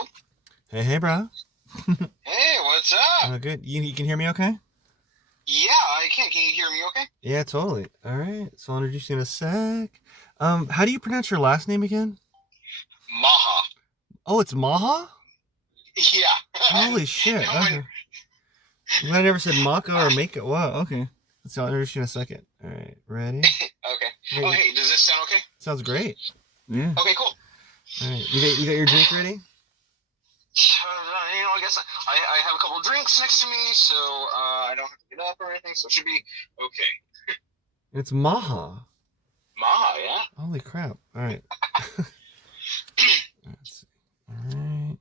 Hello? Hey, bro. Hey, what's up? Good. You can hear me okay? Yeah, I can. Can you hear me okay? Yeah, totally. All right. So I'll introduce you in a sec. How do you pronounce your last name again? Maha. Oh, it's Maha? Yeah. Holy shit. No one, Okay. I'm glad I never said Maka or uh, Maka. Wow, okay. Let's see, I'll introduce you in a second. All right. Ready? okay. Oh, Okay. hey, does this sound okay? Sounds great. Yeah. Okay, cool. All right. You got your drink ready? I guess I have a couple of drinks next to me, so I don't have to get up or anything, so it should be okay. It's Maha. Maha, yeah? Holy crap. All right. Let's see. All right.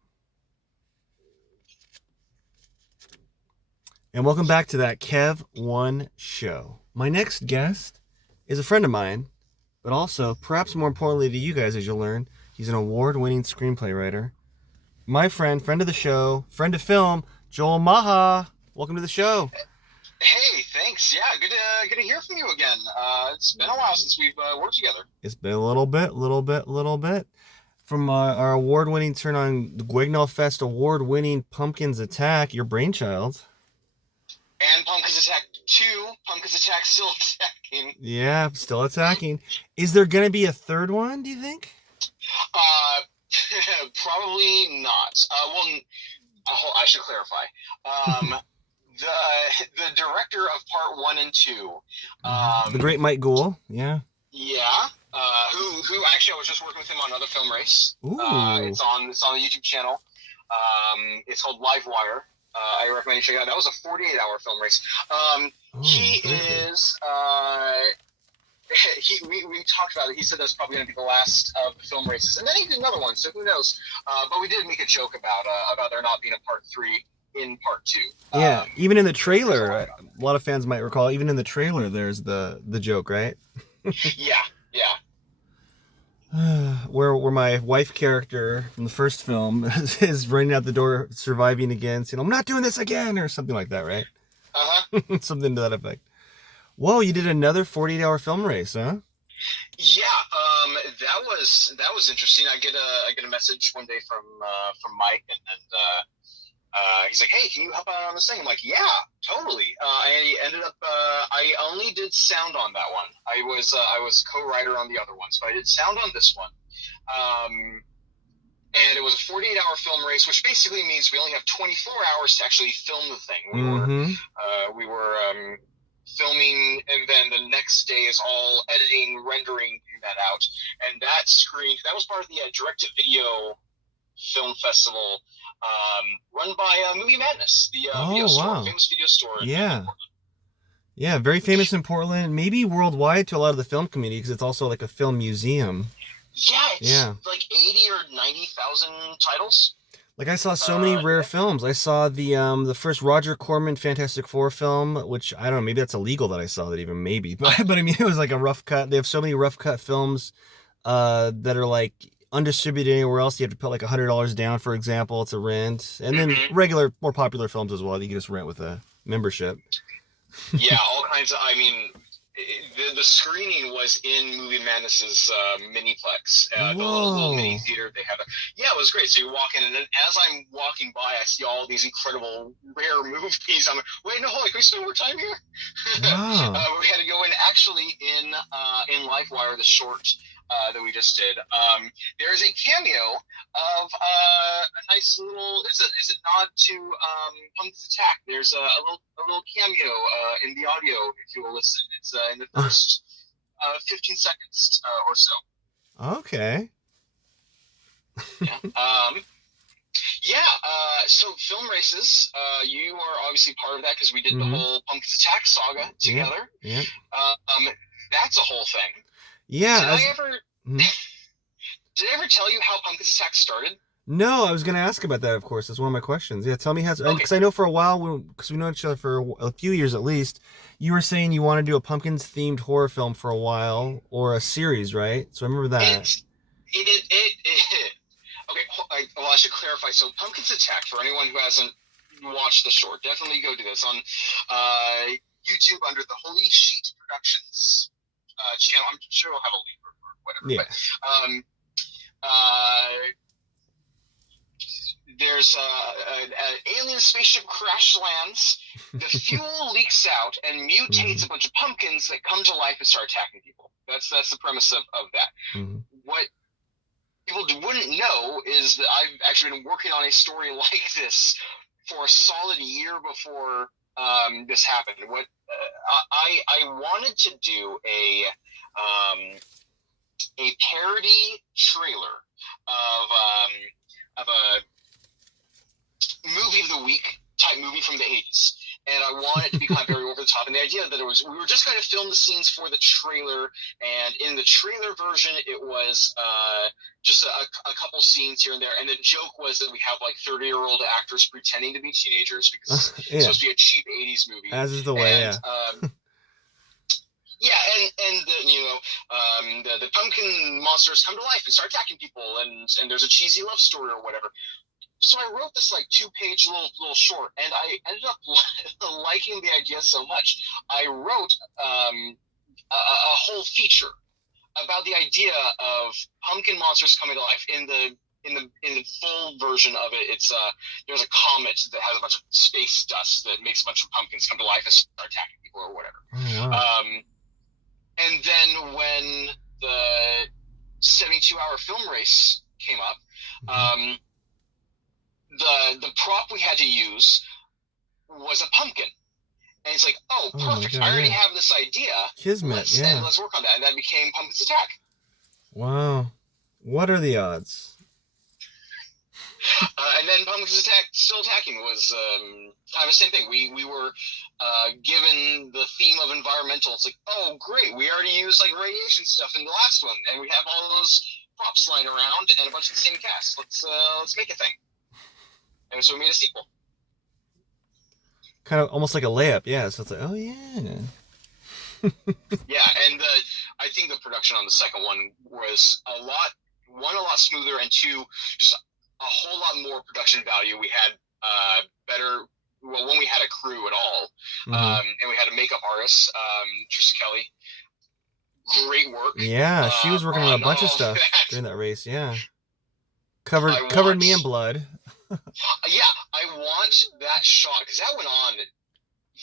And welcome back to that Kev1n Show. My next guest is a friend of mine, but also, perhaps more importantly to you guys as you'll learn, he's an award-winning screenplay writer. My friend of the show, friend of film, Joel Maha. Welcome to the show. Hey, thanks. Yeah, good to hear from you again. It's been a while since we've worked together. It's been a little bit. From our award-winning turn on the Guignol Fest award-winning Pumpkins Attack, your brainchild. And Pumpkins Attack 2, Pumpkins Attack still attacking. Yeah, still attacking. Is there going to be a third one, do you think? Uh, Probably not. I should clarify. The director of part 1 and 2, The Great Mike Gould, yeah. yeah, who actually I was just working with him on another film race. Ooh. It's on the YouTube channel. It's called Livewire. I recommend you check it out. That was a 48-hour film race. He is. We talked about it. He said that's probably going to be the last of the film races, and then he did another one. So who knows? But we did make a joke about there not being a part 3 in part 2. Yeah, even in the trailer, a lot of fans might recall. Even in the trailer, there's the joke, right? Yeah. where my wife character from the first film is running out the door, surviving again, saying, "I'm not doing this again," or something like that, right? Something to that effect. Whoa, you did another 48-hour film race, huh? Yeah, that was interesting. I get a message one day from Mike, and he's like, "Hey, can you help out on this thing?" I'm like, "Yeah, totally." I ended up I only did sound on that one. I was co-writer on the other one, so I did sound on this one. And it was a 48-hour film race, which basically means we only have 24 hours to actually film the thing. We were filming, and then the next day is all editing, rendering that out, and that screened. That was part of the direct-to-video film festival, run by Movie Madness, the video store, famous video store. Yeah. Yeah, very famous in Portland, maybe worldwide to a lot of the film community because it's also like a film museum. Yeah, it's like 80 or 90,000 titles. Like I saw so many rare films. I saw the first Roger Corman Fantastic Four film, which I don't know, maybe that's illegal that I saw that even maybe, but I mean it was like a rough cut. They have so many rough cut films that are like undistributed anywhere else. You have to put like $100 down, for example, to rent, and then regular, more popular films as well. You can just rent with a membership. Yeah, all kinds of. I mean, the screening was in Movie Madness's miniplex, the little mini theater they had. Yeah, it was great. So you walk in, and then as I'm walking by, I see all these incredible rare movies. I'm like, wait, no, holy, can we spend more time here? Wow. We had to go in actually in Livewire, the short that we just did. There is a cameo of a nice little. Is a nod to Pumpkin's Attack. There's a little cameo in the audio if you will listen. It's in the first 15 seconds or so. Okay. Yeah. So film races. You are obviously part of that because we did the whole Pumpkin's Attack saga together. Yeah. That's a whole thing. Yeah. Did I ever tell you how Pumpkin's Attack started? No, I was going to ask about that, of course. That's one of my questions. Yeah, tell me how, because I know for a while, because we know each other for a few years at least, you were saying you want to do a Pumpkins-themed horror film for a while, or a series, right? So I remember that. Okay, well, I should clarify. So Pumpkin's Attack, for anyone who hasn't watched the short, definitely go do this on YouTube under the Holy Sheet Productions channel. I'm sure I'll have a link or whatever. Yeah. But there's an alien spaceship crash lands, the fuel leaks out and mutates a bunch of pumpkins that come to life and start attacking people. That's the premise of that. What people wouldn't know is that I've actually been working on a story like this for a solid year before this happened. What I wanted to do a parody trailer of a movie of the week type movie from the 80s. And I want it to be kind of very over the top. And the idea that we were just going to film the scenes for the trailer. And in the trailer version, it was just a couple scenes here and there. And the joke was that we have like 30-year-old actors pretending to be teenagers because it's supposed to be a cheap 80s movie. As is the way, and the pumpkin monsters come to life and start attacking people. And there's a cheesy love story or whatever. So I wrote this like 2-page little short, and I ended up liking the idea so much. I wrote a whole feature about the idea of pumpkin monsters coming to life. In the full version of it, it's there's a comet that has a bunch of space dust that makes a bunch of pumpkins come to life and start attacking people or whatever. Oh, wow. And then when the 72-hour film race came up, the prop we had to use was a pumpkin. And it's like, oh, perfect. I already have this idea. Kismet, let's work on that. And that became Pumpkins Attack. Wow. What are the odds? And then Pumpkins Attack Still Attacking was kind of the same thing. We were given the theme of environmental. It's like, oh, great. We already used like radiation stuff in the last one. And we have all those props lying around and a bunch of the same cast. Let's make a thing. And so we made a sequel. Kind of almost like a layup, yeah. So it's like, oh yeah. Yeah, and I think the production on the second one was a lot smoother, and two, just a whole lot more production value. We had when we had a crew at all, and we had a makeup artist, Trisha Kelly. Great work. Yeah, she was working on a bunch of stuff during that race. Yeah, covered me in blood. Yeah, I want that shot because that went on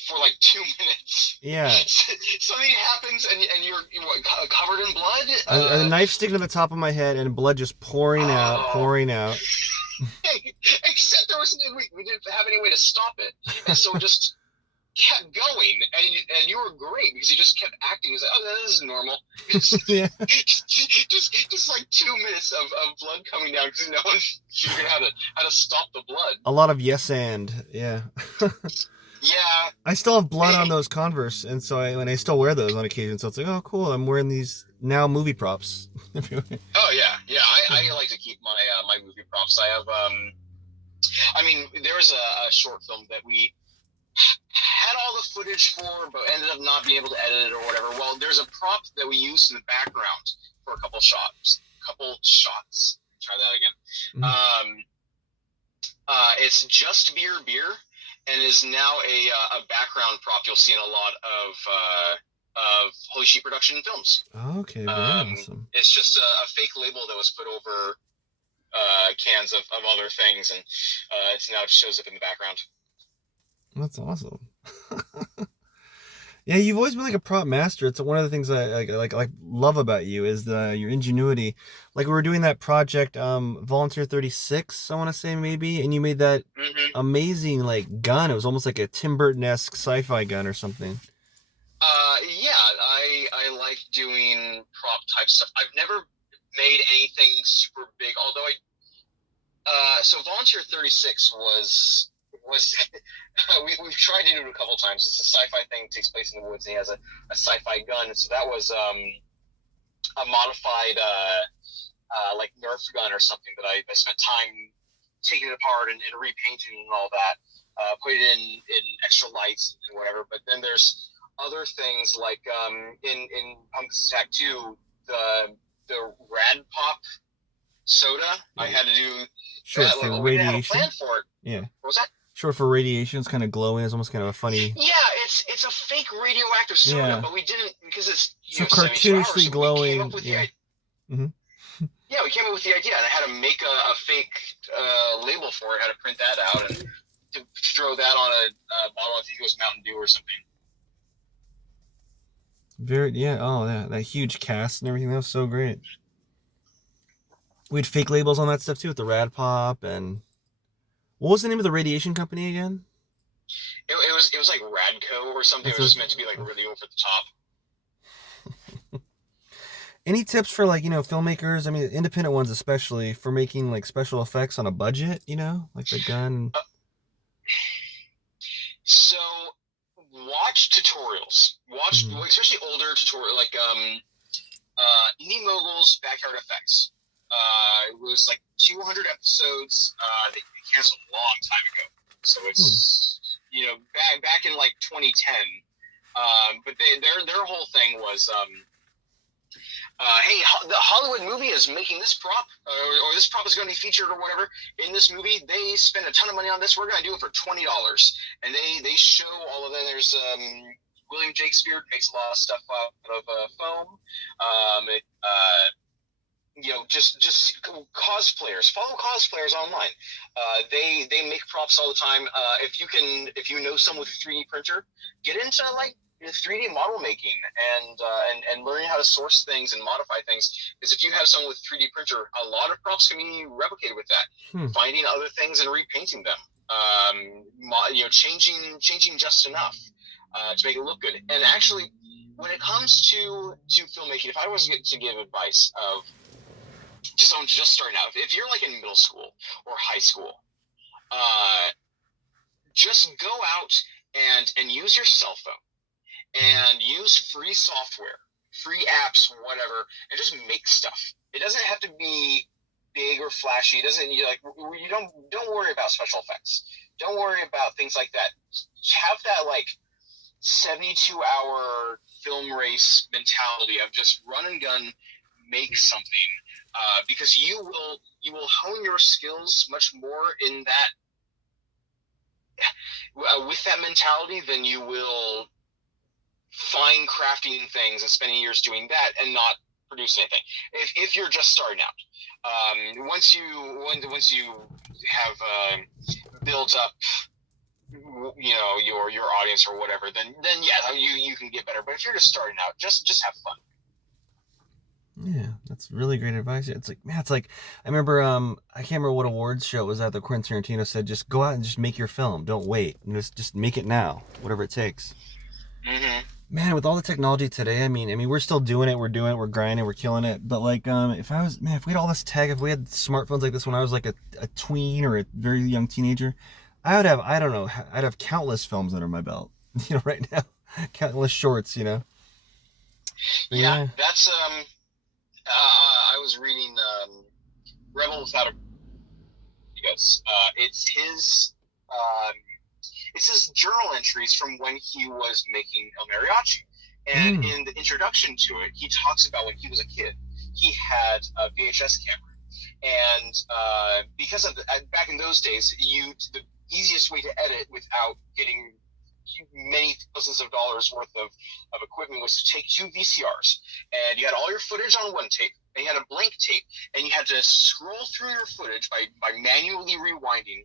for like 2 minutes. Yeah. Something happens and you're covered in blood. A knife sticking to the top of my head and blood just pouring out. Except we didn't have any way to stop it, and so just kept going, and you were great because you just kept acting. It's like, oh, this is normal. Yeah. just like 2 minutes of blood coming down because no one figured out how to stop the blood. A lot of yes and yeah. Yeah. I still have blood on those Converse, and so I still wear those on occasion. So it's like, oh, cool. I'm wearing these now movie props. Oh yeah. I like to keep my movie props. I have there was a short film that we had all the footage for, but ended up not being able to edit it or whatever. Well, there's a prop that we used in the background for a couple shots. Try that again. It's just beer, and is now a background prop you'll see in a lot of Holy Sheep production films. Okay, very awesome. It's just a fake label that was put over cans of other things, and it's now shows up in the background. That's awesome. Yeah, you've always been like a prop master. It's one of the things I like love about you is your ingenuity. Like we were doing that project, Volunteer 36, I want to say maybe, and you made that amazing like gun. It was almost like a Tim Burton-esque sci-fi gun or something. Yeah, I like doing prop type stuff. I've never made anything super big, although so Volunteer 36 was we've tried to do it a couple times. It's a sci-fi thing, it takes place in the woods, and he has a sci-fi gun. So that was a modified like Nerf gun or something that I spent time taking it apart and repainting and all that. Put it in extra lights and whatever. But then there's other things like in Pumpkins Attack 2, the Rad Pop soda. I had to do short that. For like, radiation. We didn't have a plan for it. Yeah. What was that? Short for radiation. It's kind of glowing. It's almost kind of a funny. Yeah, it's a fake radioactive soda, but we didn't because it's so cartoonishly glowing. We came up with the idea, and I had to make a fake label for it, how to print that out, and to throw that on a bottle. I think it was Mountain Dew or something. That huge cast and everything. That was so great. We had fake labels on that stuff too with the Rad Pop, and what was the name of the radiation company again? It was like Radco or something. It was just meant to be like really over the top. Any tips for filmmakers? I mean, independent ones especially, for making like special effects on a budget. Like the gun. So watch tutorials. Watch especially older tutorial like Indie Mogul's Backyard Effects. It was like 200 episodes. They canceled a long time ago. So it's back in like 2010. But their whole thing was hey, the Hollywood movie is making this prop, or this prop is going to be featured or whatever in this movie. They spend a ton of money on this. We're going to do it for $20, and they show all of that. There's William Shakespeare makes a lot of stuff out of foam. Just cosplayers. Follow cosplayers online. They make props all the time. If you know someone with a 3D printer, get into like 3D model making and learning how to source things and modify things. Because if you have someone with a 3D printer, a lot of props can be replicated with that. Finding other things and repainting them. Changing just enough to make it look good. And actually, when it comes to filmmaking, if I was to give advice of to someone just starting out, if you're like in middle school or high school, just go out and use your cell phone and use free software, free apps, whatever, and just make stuff. It doesn't have to be big or flashy. It doesn't don't worry about special effects. Don't worry about things like that. Have that like 72-hour film race mentality of just run and gun, make something, because you will hone your skills much more in that with that mentality than you will fine crafting things and spending years doing that and not produce anything. If you're just starting out, once you have built up your audience or whatever, then yeah, you can get better. But if you're just starting out, just have fun. Yeah, that's really great advice. It's like I remember I can't remember what awards show it was at that Quentin Tarantino said, just go out and just make your film, don't wait, and just make it now, whatever it takes. Man, with all the technology today, I mean we're still doing it, we're grinding, we're killing it, but like if we had all this tech, if we had smartphones like this when I was like a tween or a very young teenager, I'd have countless films under my belt, right now, countless shorts, Yeah, that's I was reading Rebel Without a because it's his journal entries from when he was making El Mariachi. And in the introduction to it, he talks about when he was a kid, he had a VHS camera. And because of back in those days, the easiest way to edit without getting many thousands of dollars worth of equipment was to take 2 VCRs. And you had all your footage on one tape, and you had a blank tape, and you had to scroll through your footage by manually rewinding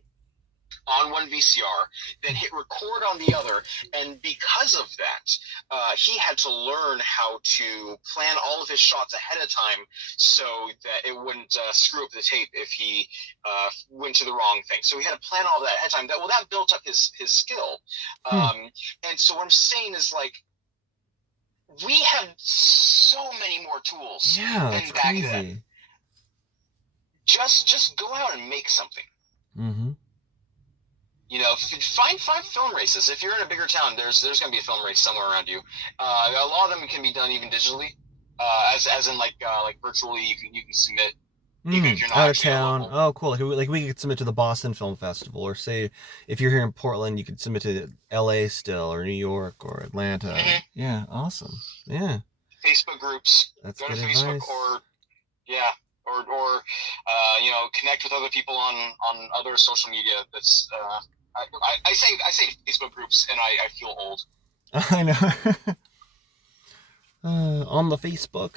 on one VCR, then hit record on the other. And because of that, he had to learn how to plan all of his shots ahead of time so that it wouldn't screw up the tape if he went to the wrong thing. So he had to plan all that ahead of time. That built up his skill. And so what I'm saying is, like, we have so many more tools than back then. Just go out and make something. Find film races. If you're in a bigger town, there's going to be a film race somewhere around you. A lot of them can be done even digitally, as in like virtually. You can submit even if you're not out of town. Oh, cool! Like we could submit to the Boston Film Festival, or say if you're here in Portland, you could submit to L.A. still, or New York, or Atlanta. Yeah, awesome. Yeah. Facebook groups. That's go good to advice. Facebook or connect with other people on other social media. That's I say Facebook groups, and I feel old. I know. On the Facebook.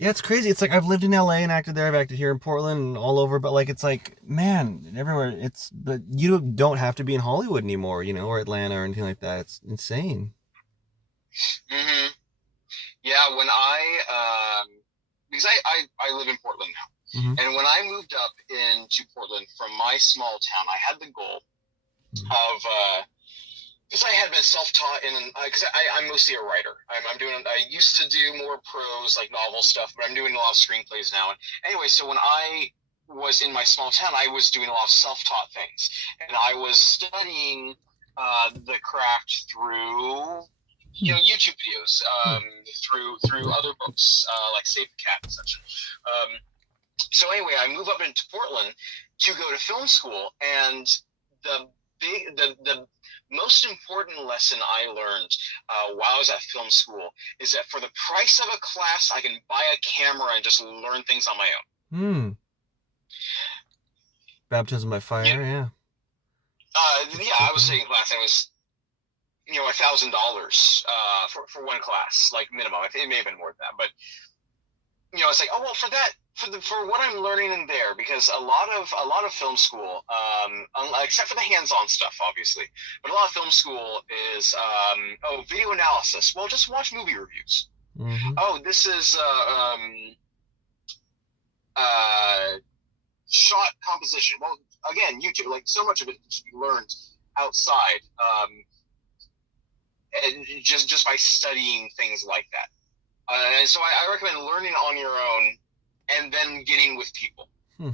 Yeah, it's crazy. It's like I've lived in LA and acted there. I've acted here in Portland and all over, but like it's like, man, everywhere. But you don't have to be in Hollywood anymore, or Atlanta or anything like that. It's insane. Hmm. Yeah, when because I live in Portland Mm-hmm. now, and when I moved up into Portland from my small town, I had the goal Mm-hmm. of because I had been self-taught because I'm mostly a writer. I used to do more prose like novel stuff, but I'm doing a lot of screenplays now. And anyway, so when I was in my small town, I was doing a lot of self-taught things, and I was studying the craft through YouTube videos, through other books like Save the Cat and such. So anyway, I move up into Portland to go to film school, and the the most important lesson I learned while I was at film school is that for the price of a class, I can buy a camera and just learn things on my own. Hmm. Baptism by You, fire. Yeah. Just yeah, I take was it. taking a class and it was $1,000 for one class, like minimum. I think it may have been more than that, but it's like, oh well, for what I'm learning in there, because a lot of film school, except for the hands-on stuff, obviously, but a lot of film school is video analysis. Well, just watch movie reviews. Mm-hmm. Oh, this is uh, shot composition. Well, again, YouTube, like so much of it should be learned outside, and just by studying things like that. And so I recommend learning on your own and then getting with people. Hmm.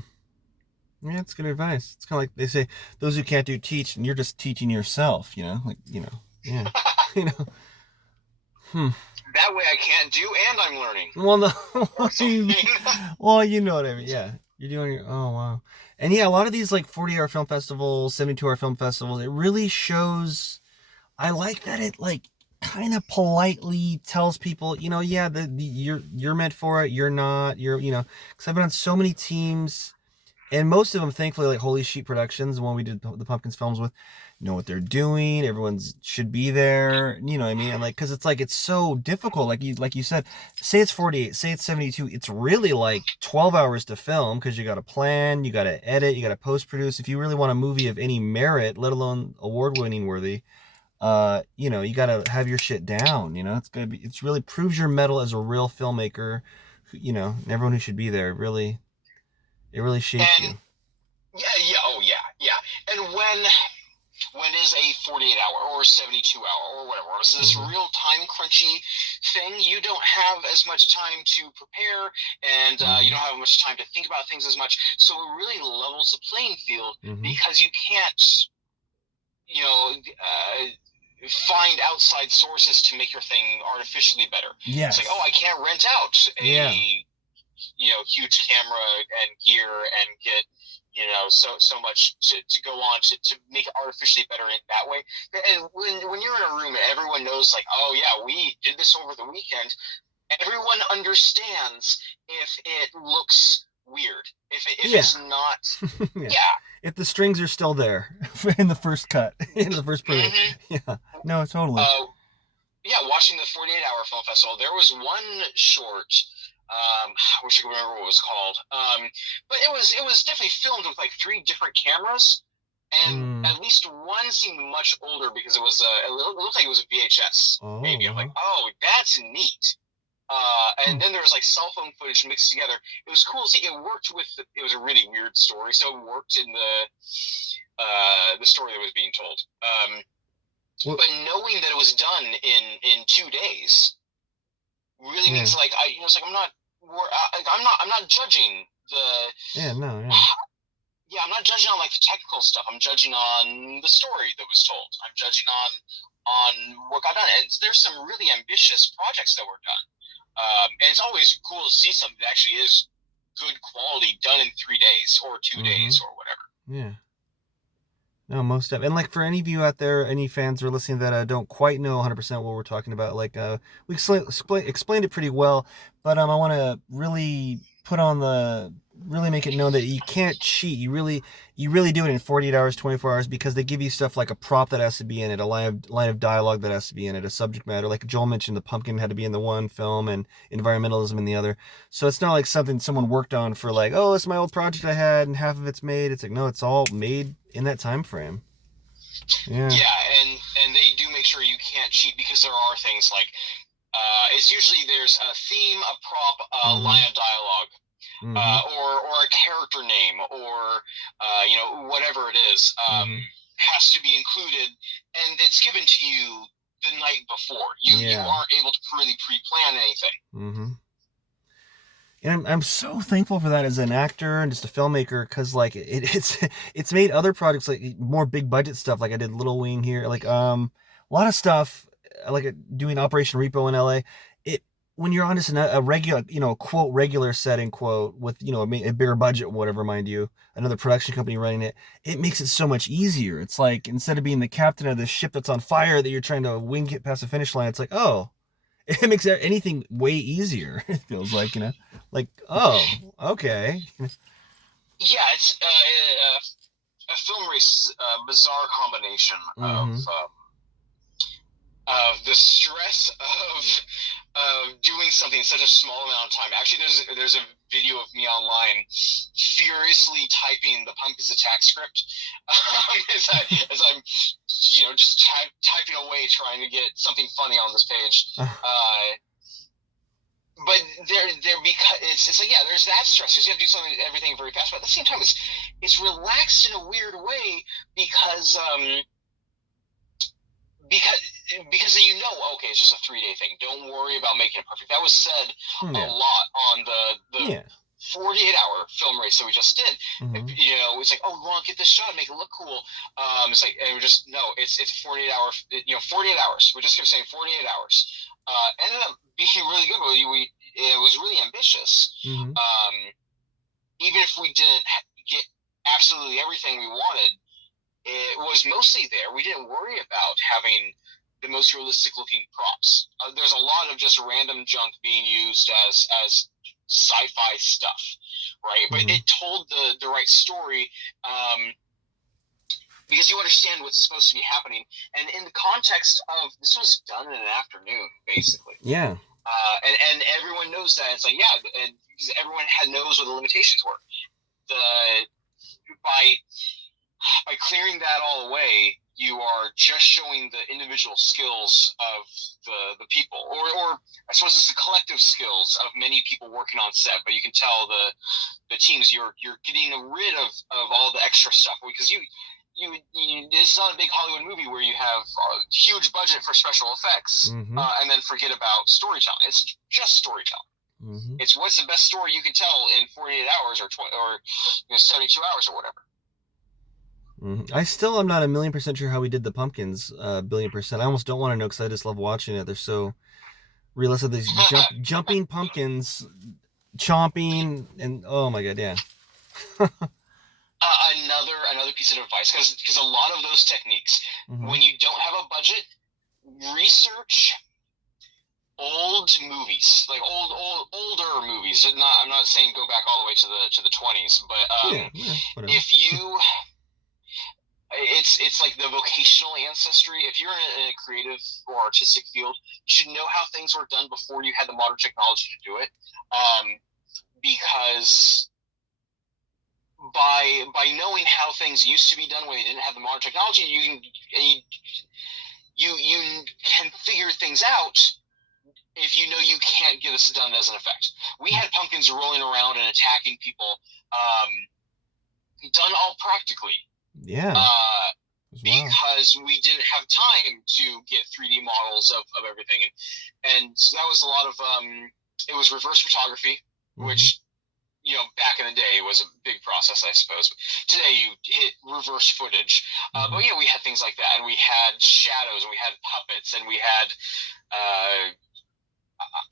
Yeah, it's good advice. It's kind of like they say, those who can't do teach, and you're just teaching yourself. Yeah. you know. Hmm. That way I can't do and I'm learning. Well, no. Or something. Well, you know what I mean. Yeah, you're doing your. Oh wow. And yeah, a lot of these like 40-hour film festivals, 72-hour film festivals, it really shows. I like that it like kind of politely tells people, yeah, you're meant for it. You're not. Because I've been on so many teams, and most of them, thankfully, like Holy Sheep Productions, the one we did the Pumpkins films with, know what they're doing. Everyone's should be there. You know what I mean? And like, because it's so difficult. Like you said, say it's 48, say it's 72. It's really like 12 hours to film because you got to plan, you got to edit, you got to post produce. If you really want a movie of any merit, let alone award winning worthy, you got to have your shit down. It's really proves your mettle as a real filmmaker. And everyone who should be there really, it really shapes And you. yeah, oh yeah, yeah. And when is a 48-hour or 72-hour or whatever, is this Mm-hmm. real time crunchy thing? You don't have as much time to prepare, and you Mm-hmm. don't have much time to think about things as much. So it really levels the playing field Mm-hmm. because you can't, you know, find outside sources to make your thing artificially better. Yes. It's like, oh, I can't rent out a huge camera and gear and get so much to go on to make it artificially better in that way. And when you're in a room and everyone knows, like, oh yeah, we did this over the weekend, everyone understands if it looks weird, if Yeah. it's not. Yeah. Yeah. If the strings are still there in the first cut, in the first preview. Mm-hmm. Yeah. No, totally. Yeah, watching the 48-hour film festival, there was one short. I wish I could remember what it was called. But it was definitely filmed with like three different cameras, and Mm. at least one seemed much older because it looked like it was a VHS. Maybe Oh, I'm uh-huh. like, oh, that's neat. And then there was like cell phone footage mixed together. It was cool to see. It was a really weird story, so it worked in the story that was being told. Well, But knowing that it was done in 2 days really yeah. means, like, it's like I'm not judging the. Yeah, no, yeah. Yeah, I'm not judging on like the technical stuff. I'm judging on the story that was told. I'm judging on what got done. And there's some really ambitious projects that were done. And it's always cool to see something that actually is good quality done in 3 days or 2 days or whatever. Yeah. No, most of, and like for any of you out there, any fans who are listening that don't quite know 100% what we're talking about, like we explained it pretty well, but I want to really put on really make it known that you can't cheat. You really do it in 48 hours, 24 hours, because they give you stuff like a prop that has to be in it, a line of dialogue that has to be in it, a subject matter. Like Joel mentioned, the pumpkin had to be in the one film and environmentalism in the other. So it's not like something someone worked on for like, oh, it's my old project I had and half of it's made. It's like, no, it's all made in that time frame. Yeah. Yeah, and they do make sure you can't cheat, because there are things like it's usually there's a theme, a prop, a line of dialogue, or a character name, or whatever it is, has to be included, and it's given to you the night before. You aren't able to really pre-plan anything. And I'm so thankful for that as an actor and just a filmmaker, because like it's made other projects, like more big budget stuff, like I did Little Wing here, like a lot of stuff, like doing Operation Repo in LA. It when you're on just a regular, quote, regular setting, quote, with a bigger budget, whatever, mind you, another production company running it, it makes it so much easier. It's like, instead of being the captain of the ship that's on fire that you're trying to wing it past the finish line, it's like, oh, it makes anything way easier. It feels like, like, oh, okay. Yeah, it's a film race is a bizarre combination of the stress of doing something in such a small amount of time. Actually, there's a video of me online furiously typing the Pumpkins Attack script as I'm just typing away trying to get something funny on this page. But there because it's like, yeah, there's that stress. You have to do everything very fast, but at the same time, it's relaxed in a weird way, because okay, it's just a 3-day thing. Don't worry about making it perfect. That was said a lot on the 48-hour film race that we just did. It's like, oh, we want to get this shot and make it look cool. It's like, and we're just, no, it's 48 hour, 48 hours. We just kept saying 48 hours. Ended up being really good. It was really ambitious. Even if we didn't get absolutely everything we wanted, it was mostly there. We didn't worry about having the most realistic looking props. There's a lot of just random junk being used as sci-fi stuff, right? But it told the right story, because you understand what's supposed to be happening. And in the context of, this was done in an afternoon, basically. Yeah. And everyone knows that. It's like, yeah, and because everyone knows what the limitations were. By clearing that all away, you are just showing the individual skills of the people, or I suppose it's the collective skills of many people working on set. But you can tell the teams, you're getting rid of all the extra stuff, because it's not a big Hollywood movie where you have a huge budget for special effects and then forget about storytelling. It's just storytelling. It's what's the best story you can tell in 48 hours or 72 hours or whatever. I still am not 1,000,000% sure how we did the pumpkins, 1,000,000,000%. I almost don't want to know, because I just love watching it. They're so realistic. These jumping pumpkins, chomping, and oh my god, yeah. Another piece of advice, because a lot of those techniques, when you don't have a budget, research old movies, like older movies. I'm not saying go back all the way to the 20s, but if you, it's like the vocational ancestry. If you're in a creative or artistic field, you should know how things were done before you had the modern technology to do it, because by knowing how things used to be done when they didn't have the modern technology, you can figure things out. If you know you can't get this done as an effect. We had pumpkins rolling around and attacking people, done all practically. Yeah. Because we didn't have time to get 3D models of everything. And so that was a lot of, it was reverse photography, which, back in the day was a big process, I suppose. But today you hit reverse footage. But we had things like that, and we had shadows, and we had puppets, and we had,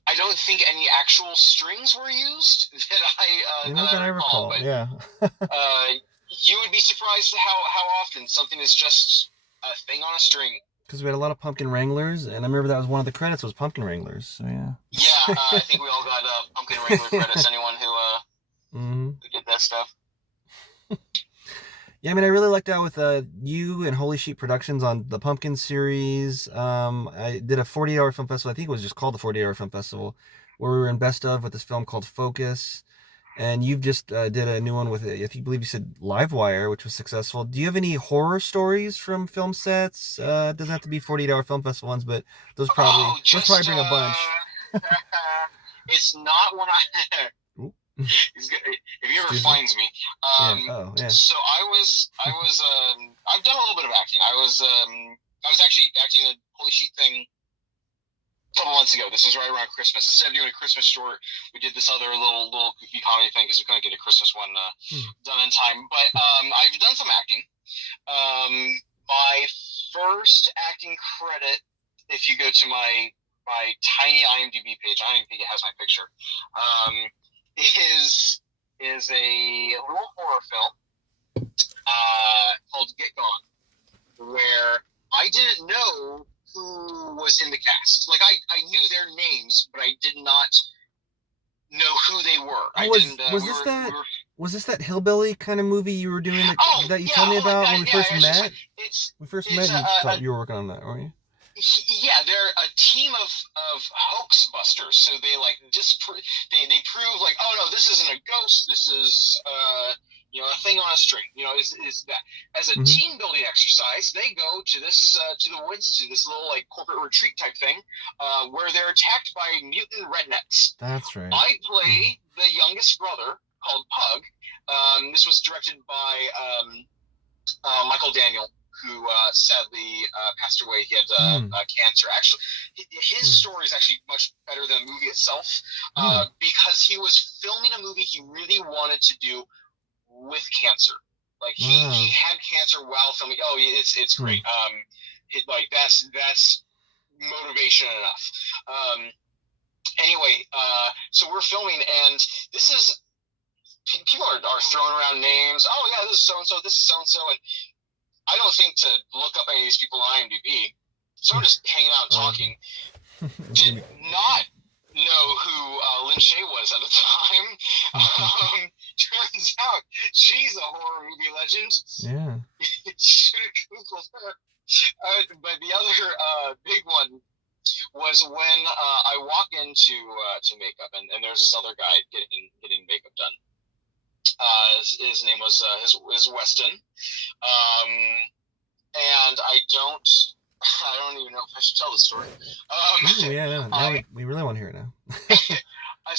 I don't think any actual strings were used that I recall, but yeah. You would be surprised how often something is just a thing on a string. Because we had a lot of pumpkin wranglers, and I remember that was one of the credits was pumpkin wranglers. So yeah. Yeah, I think we all got pumpkin wrangler credits. Anyone who that stuff. Yeah, I mean, I really lucked out with you and Holy Sheep Productions on the Pumpkin series. I did a 48-hour film festival. I think it was just called the 48-hour film festival, where we were in best of with this film called Focus. And you've just did a new one with, I believe you said Livewire, which was successful. Do you have any horror stories from film sets? It doesn't have to be 48-hour film festival ones, but those probably bring a bunch. It's not one I. If he ever finds me. Yeah. So I've done a little bit of acting. I was actually acting a Holy Sheep thing a couple months ago. This was right around Christmas. Instead of doing a Christmas short, we did this other little goofy comedy thing because we couldn't get a Christmas one done in time. But I've done some acting. My first acting credit, if you go to my tiny IMDb page, I don't even think it has my picture, is a little horror film called Get Gone, where I didn't know who was in the cast. Like, I knew their names, but I did not know who they were. Was this that hillbilly kind of movie you were doing that you told me about when we first met? You were working on that, weren't you? Yeah, they're a team of hoax busters. So they like they prove like, oh no, this isn't a ghost. This is a thing on a string. Is that as a team building exercise? They go to this to the woods, to this little like corporate retreat type thing, where they're attacked by mutant rednecks. That's right. I play the youngest brother called Pug. This was directed by Michael Daniel, who sadly passed away. He had cancer. Actually, his story is actually much better than the movie itself, because he was filming a movie he really wanted to do with cancer. Like he had cancer while filming. Oh, it's great. That's motivation enough. Anyway, so we're filming, and this is people are throwing around names. Oh yeah, this is so and so. This is so and so, and I don't think to look up any of these people on IMDb. So we're just hanging out talking. Did not know who Lynn Shay was at the time. Turns out she's a horror movie legend. Yeah. Should have Googled her. But the other big one was when I walk into makeup, and there's this other guy getting makeup done. His name was his Weston, and I don't even know if I should tell the story. We really want to hear it now. I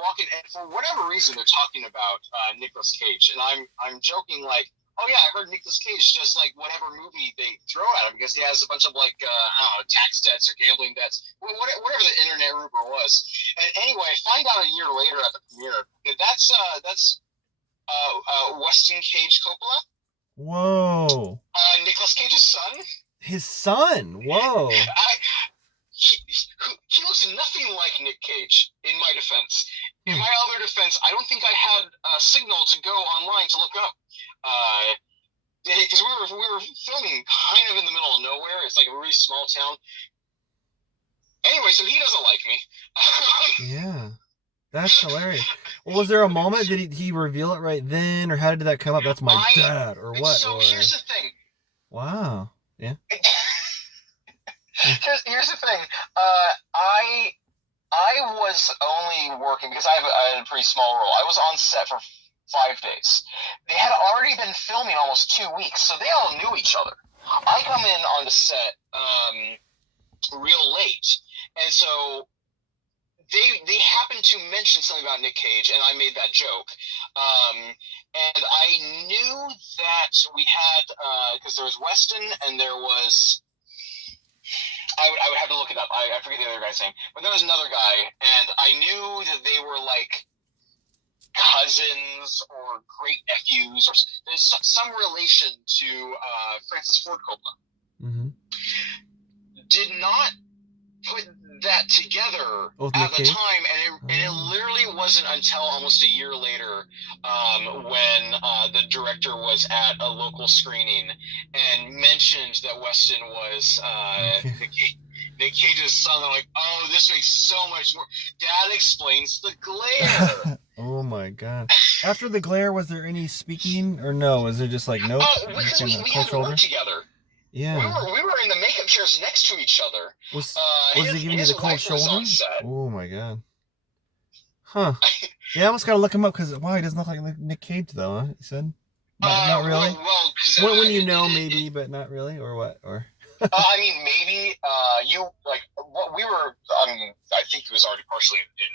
walk in, and for whatever reason, they're talking about Nicolas Cage, and I'm joking like, oh yeah, I heard Nicolas Cage does like whatever movie they throw at him because he has a bunch of like tax debts or gambling debts, whatever the internet rumor was. And anyway, I find out a year later at the premiere that that's Weston Cage Coppola. Whoa. Nicolas Cage's son. His son. Whoa. He looks nothing like Nick Cage, in my defense. In my other defense, I don't think I had a signal to go online to look up. Because we were filming kind of in the middle of nowhere. It's like a really small town. Anyway, so he doesn't like me. Yeah. That's hilarious. Well, was there a moment? Did he reveal it right then? Or how did that come up? That's my dad, or what? So here's the thing. Wow. Yeah. Here's the thing. I was only working because I had a pretty small role. I was on set for 5 days. They had already been filming almost 2 weeks, so they all knew each other. I come in on the set real late, and so they happened to mention something about Nick Cage, and I made that joke. And I knew that we had because there was Weston and there was. I would have to look it up. I forget the other guy's name. But there was another guy, and I knew that they were like cousins or great nephews, or there's some relation to Francis Ford Coppola. Mm-hmm. Did not put that together at the time, and it literally wasn't until almost a year later when the director was at a local screening and mentioned that Weston was Nick Cage's son. They're like, oh, this makes so much more. Dad explains the glare. Oh my god. After the glare, was there any speaking or no? Was there just like nope? Because we had to work together. Yeah. We were in the makeup chairs next to each other. Was he giving you the cold shoulder? Oh my god. Huh. Yeah, I almost gotta look him up because he doesn't look like Nick Cage though. Huh? He said. Not really. Well, when you know, maybe, but not really, or what? Or. I mean, maybe you like what we were. I mean, I think he was already partially in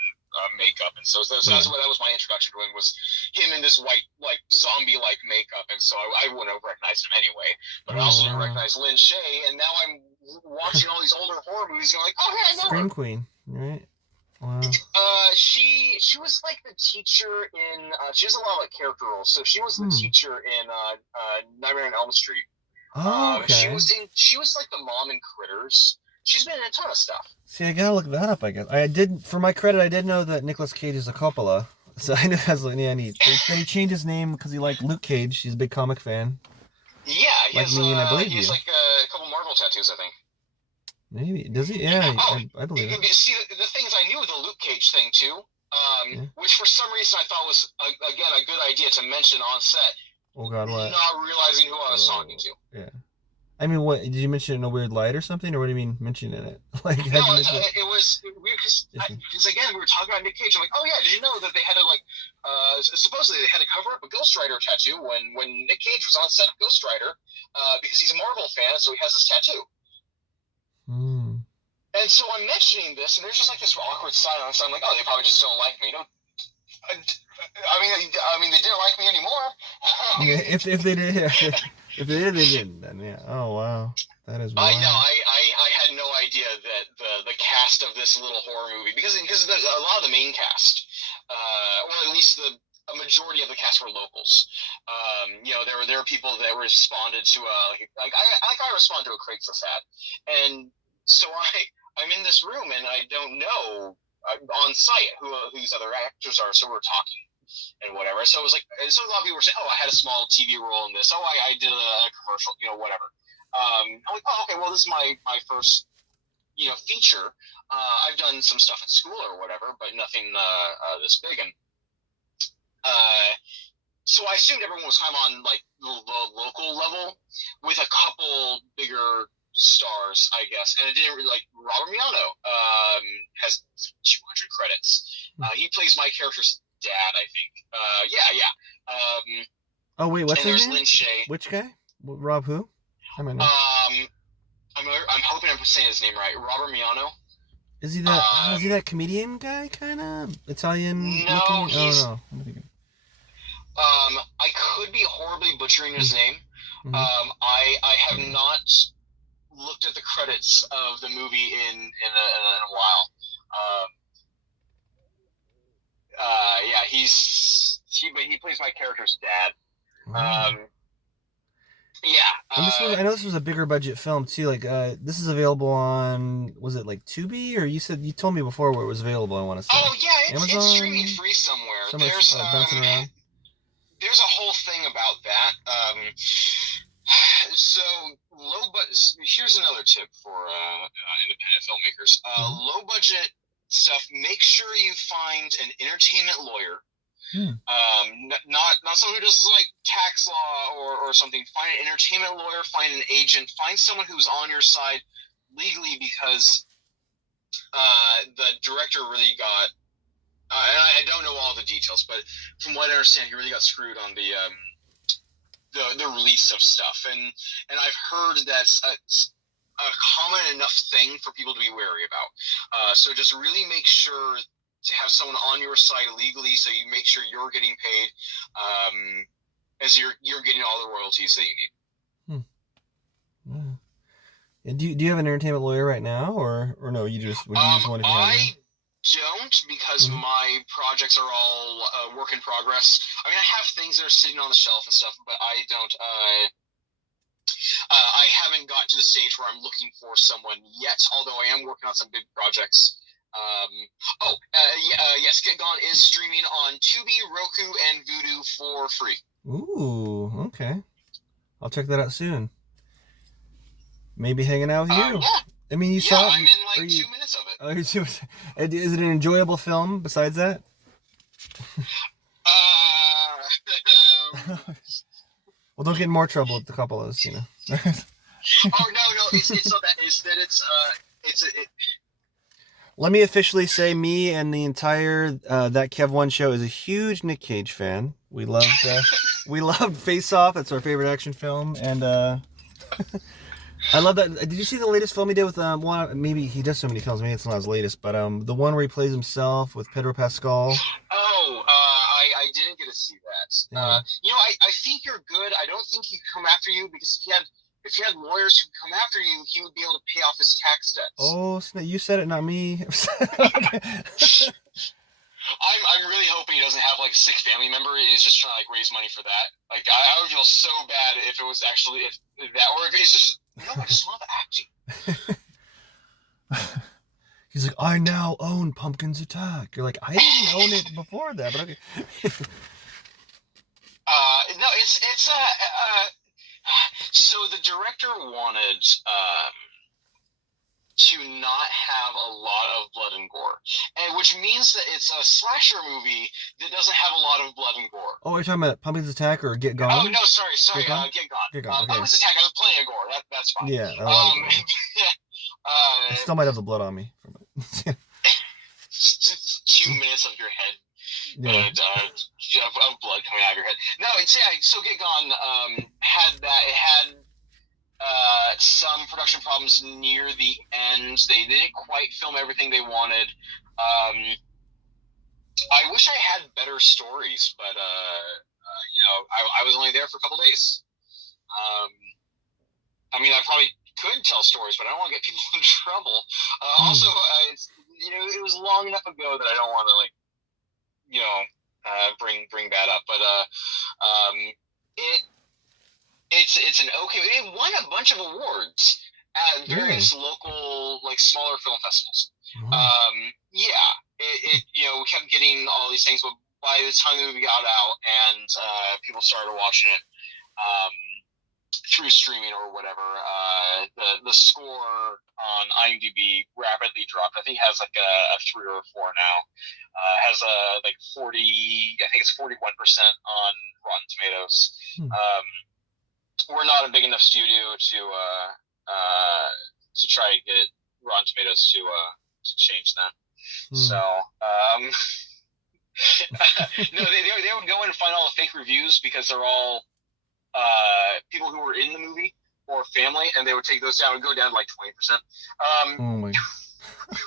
makeup, and so that was my introduction to him, was him in this white, like zombie-like makeup, and so I wouldn't have recognized him anyway. But I also didn't recognize Lin Shaye, and now I'm watching all these older horror movies, going like, oh yeah, I know Scream her. Queen, right? Wow. She was like the teacher in. She has a lot of like character roles, so she was the teacher in Nightmare on Elm Street. Oh, okay. She was like the mom in Critters. She's been in a ton of stuff. See, I gotta look that up. I guess I did. For my credit, I did know that Nicolas Cage is a Coppola. So I know that's then he changed his name because he liked Luke Cage. He's a big comic fan. Yeah, he has like a couple Marvel tattoos, I think. Maybe does he? Yeah, I believe it. See, the things I knew with the Luke Cage thing too, which for some reason I thought was again a good idea to mention on set. Oh God, what? Not realizing who I was talking to. Yeah. I mean, what did you mention in a weird light or something, or what do you mean mentioning it? Like, no, it was weird because again we were talking about Nick Cage. I'm like, oh yeah, did you know that they had to supposedly they had to cover up a Ghost Rider tattoo when Nick Cage was on set of Ghost Rider because he's a Marvel fan, so he has this tattoo. And so I'm mentioning this, and there's just like this awkward silence. I'm like, oh, they probably just don't like me. I mean, they didn't like me anymore. If they did, yeah. If they did, they didn't. Then yeah. Oh wow, that is wild. I know. I had no idea that the cast of this little horror movie, because a lot of the main cast, or at least a majority of the cast were locals. There were people that responded to I responded to a Craigslist ad, and so I'm in this room and I don't know on site who these other actors are, so we're talking and whatever. So it was like, so a lot of people were saying, oh, I had a small TV role in this. Oh, I did a commercial, whatever. I'm like, oh, okay, well, this is my first, feature. I've done some stuff at school or whatever, but nothing this big. And so I assumed everyone was kind of on like the local level with a couple bigger stars, I guess. And it didn't really, like, Robert Miano has 200 credits. He plays my character's dad, I think. Yeah. Oh wait, what's his name? Lin Shaye. Which guy? Rob who? I'm hoping I'm saying his name right. Robert Miano. Is he that? Is he that comedian guy, kind of Italian? No, looking? he's. Oh, no. I could be horribly butchering his name. I have not looked at the credits of the movie in a while. Yeah, he plays my character's dad. Yeah. And I know this was a bigger budget film too. Like, this is available on, was it like Tubi, or you told me before where it was available? I want to say. Oh yeah, it's streaming free somewhere. There's bouncing around. There's a whole thing about that. So low budget. Here's another tip for independent filmmakers. Low budget stuff. Make sure you find an entertainment lawyer. Not someone who does like tax law or something. Find an entertainment lawyer. Find an agent. Find someone who's on your side legally, because the director really got. I don't know all the details, but from what I understand, he really got screwed on the release of stuff, and I've heard that's a common enough thing for people to be wary about. So just really make sure to have someone on your side legally, so you make sure you're getting paid, as you're getting all the royalties that you need. Yeah. Do you have an entertainment lawyer right now, or no? Would you just want to? I don't, because my projects are all work in progress. I mean, I have things that are sitting on the shelf and stuff, but I don't. I haven't got to the stage where I'm looking for someone yet. Although I am working on some big projects. Yes, Get Gone is streaming on Tubi, Roku, and Vudu for free. Ooh, okay. I'll check that out soon. Maybe hanging out with you. Yeah. I mean, you saw it. I'm in like 2 minutes of it. Is it an enjoyable film besides that? Well, don't get in more trouble with the Coppolas, you know. Oh no, it's not that. It's that it. Let me officially say, me and the entire that Kev1n Show is a huge Nick Cage fan. We loved Face Off. It's our favorite action film, and I love that. Did you see the latest film he did with one? Maybe he does so many films. Maybe it's not his latest, but the one where he plays himself with Pedro Pascal. Oh, I didn't get to see that. Yeah. I think you're good. I don't think he'd come after you because if you had lawyers who come after you, he would be able to pay off his tax debts. Oh, you said it, not me. I'm really hoping he doesn't have like a sick family member and he's just trying to like raise money for that. Like I would feel so bad if it was actually if that, or if he's just I just love acting. He's like, I now own Pumpkin's Attack. You're like, I didn't own it before that, but okay. No, it's so the director wanted to not have a lot of blood and gore, and which means that it's a slasher movie that doesn't have a lot of blood and gore. Oh, you're talking about Pumpkin's Attack or Get Gone? Oh no, sorry, Get Gone. Get Gone. Get Gone. Okay. Pumpkin's Attack has plenty of gore. That's fine. Yeah. I still might have the blood on me. Just 2 minutes of your head. Yeah. And of blood coming out of your head. No, so Get Gone had that. It had some production problems near the end. They didn't quite film everything they wanted. I wish I had better stories, but I was only there for a couple days. I mean, I probably could tell stories, but I don't want to get people in trouble. Also, it was long enough ago that I don't want to bring that up. But it's an okay. It won a bunch of awards at various local smaller film festivals. We kept getting all these things, but by the time the movie got out and people started watching it through streaming or whatever, the score on IMDb rapidly dropped. I think it has a 3 or a 4 now. Has a 40, I think it's 41% on Rotten Tomatoes. We're not a big enough studio to try to get Rotten Tomatoes to change that. So no, they would go in and find all the fake reviews because they're all people who were in the movie or family, and they would take those down and go down to 20%. Oh my.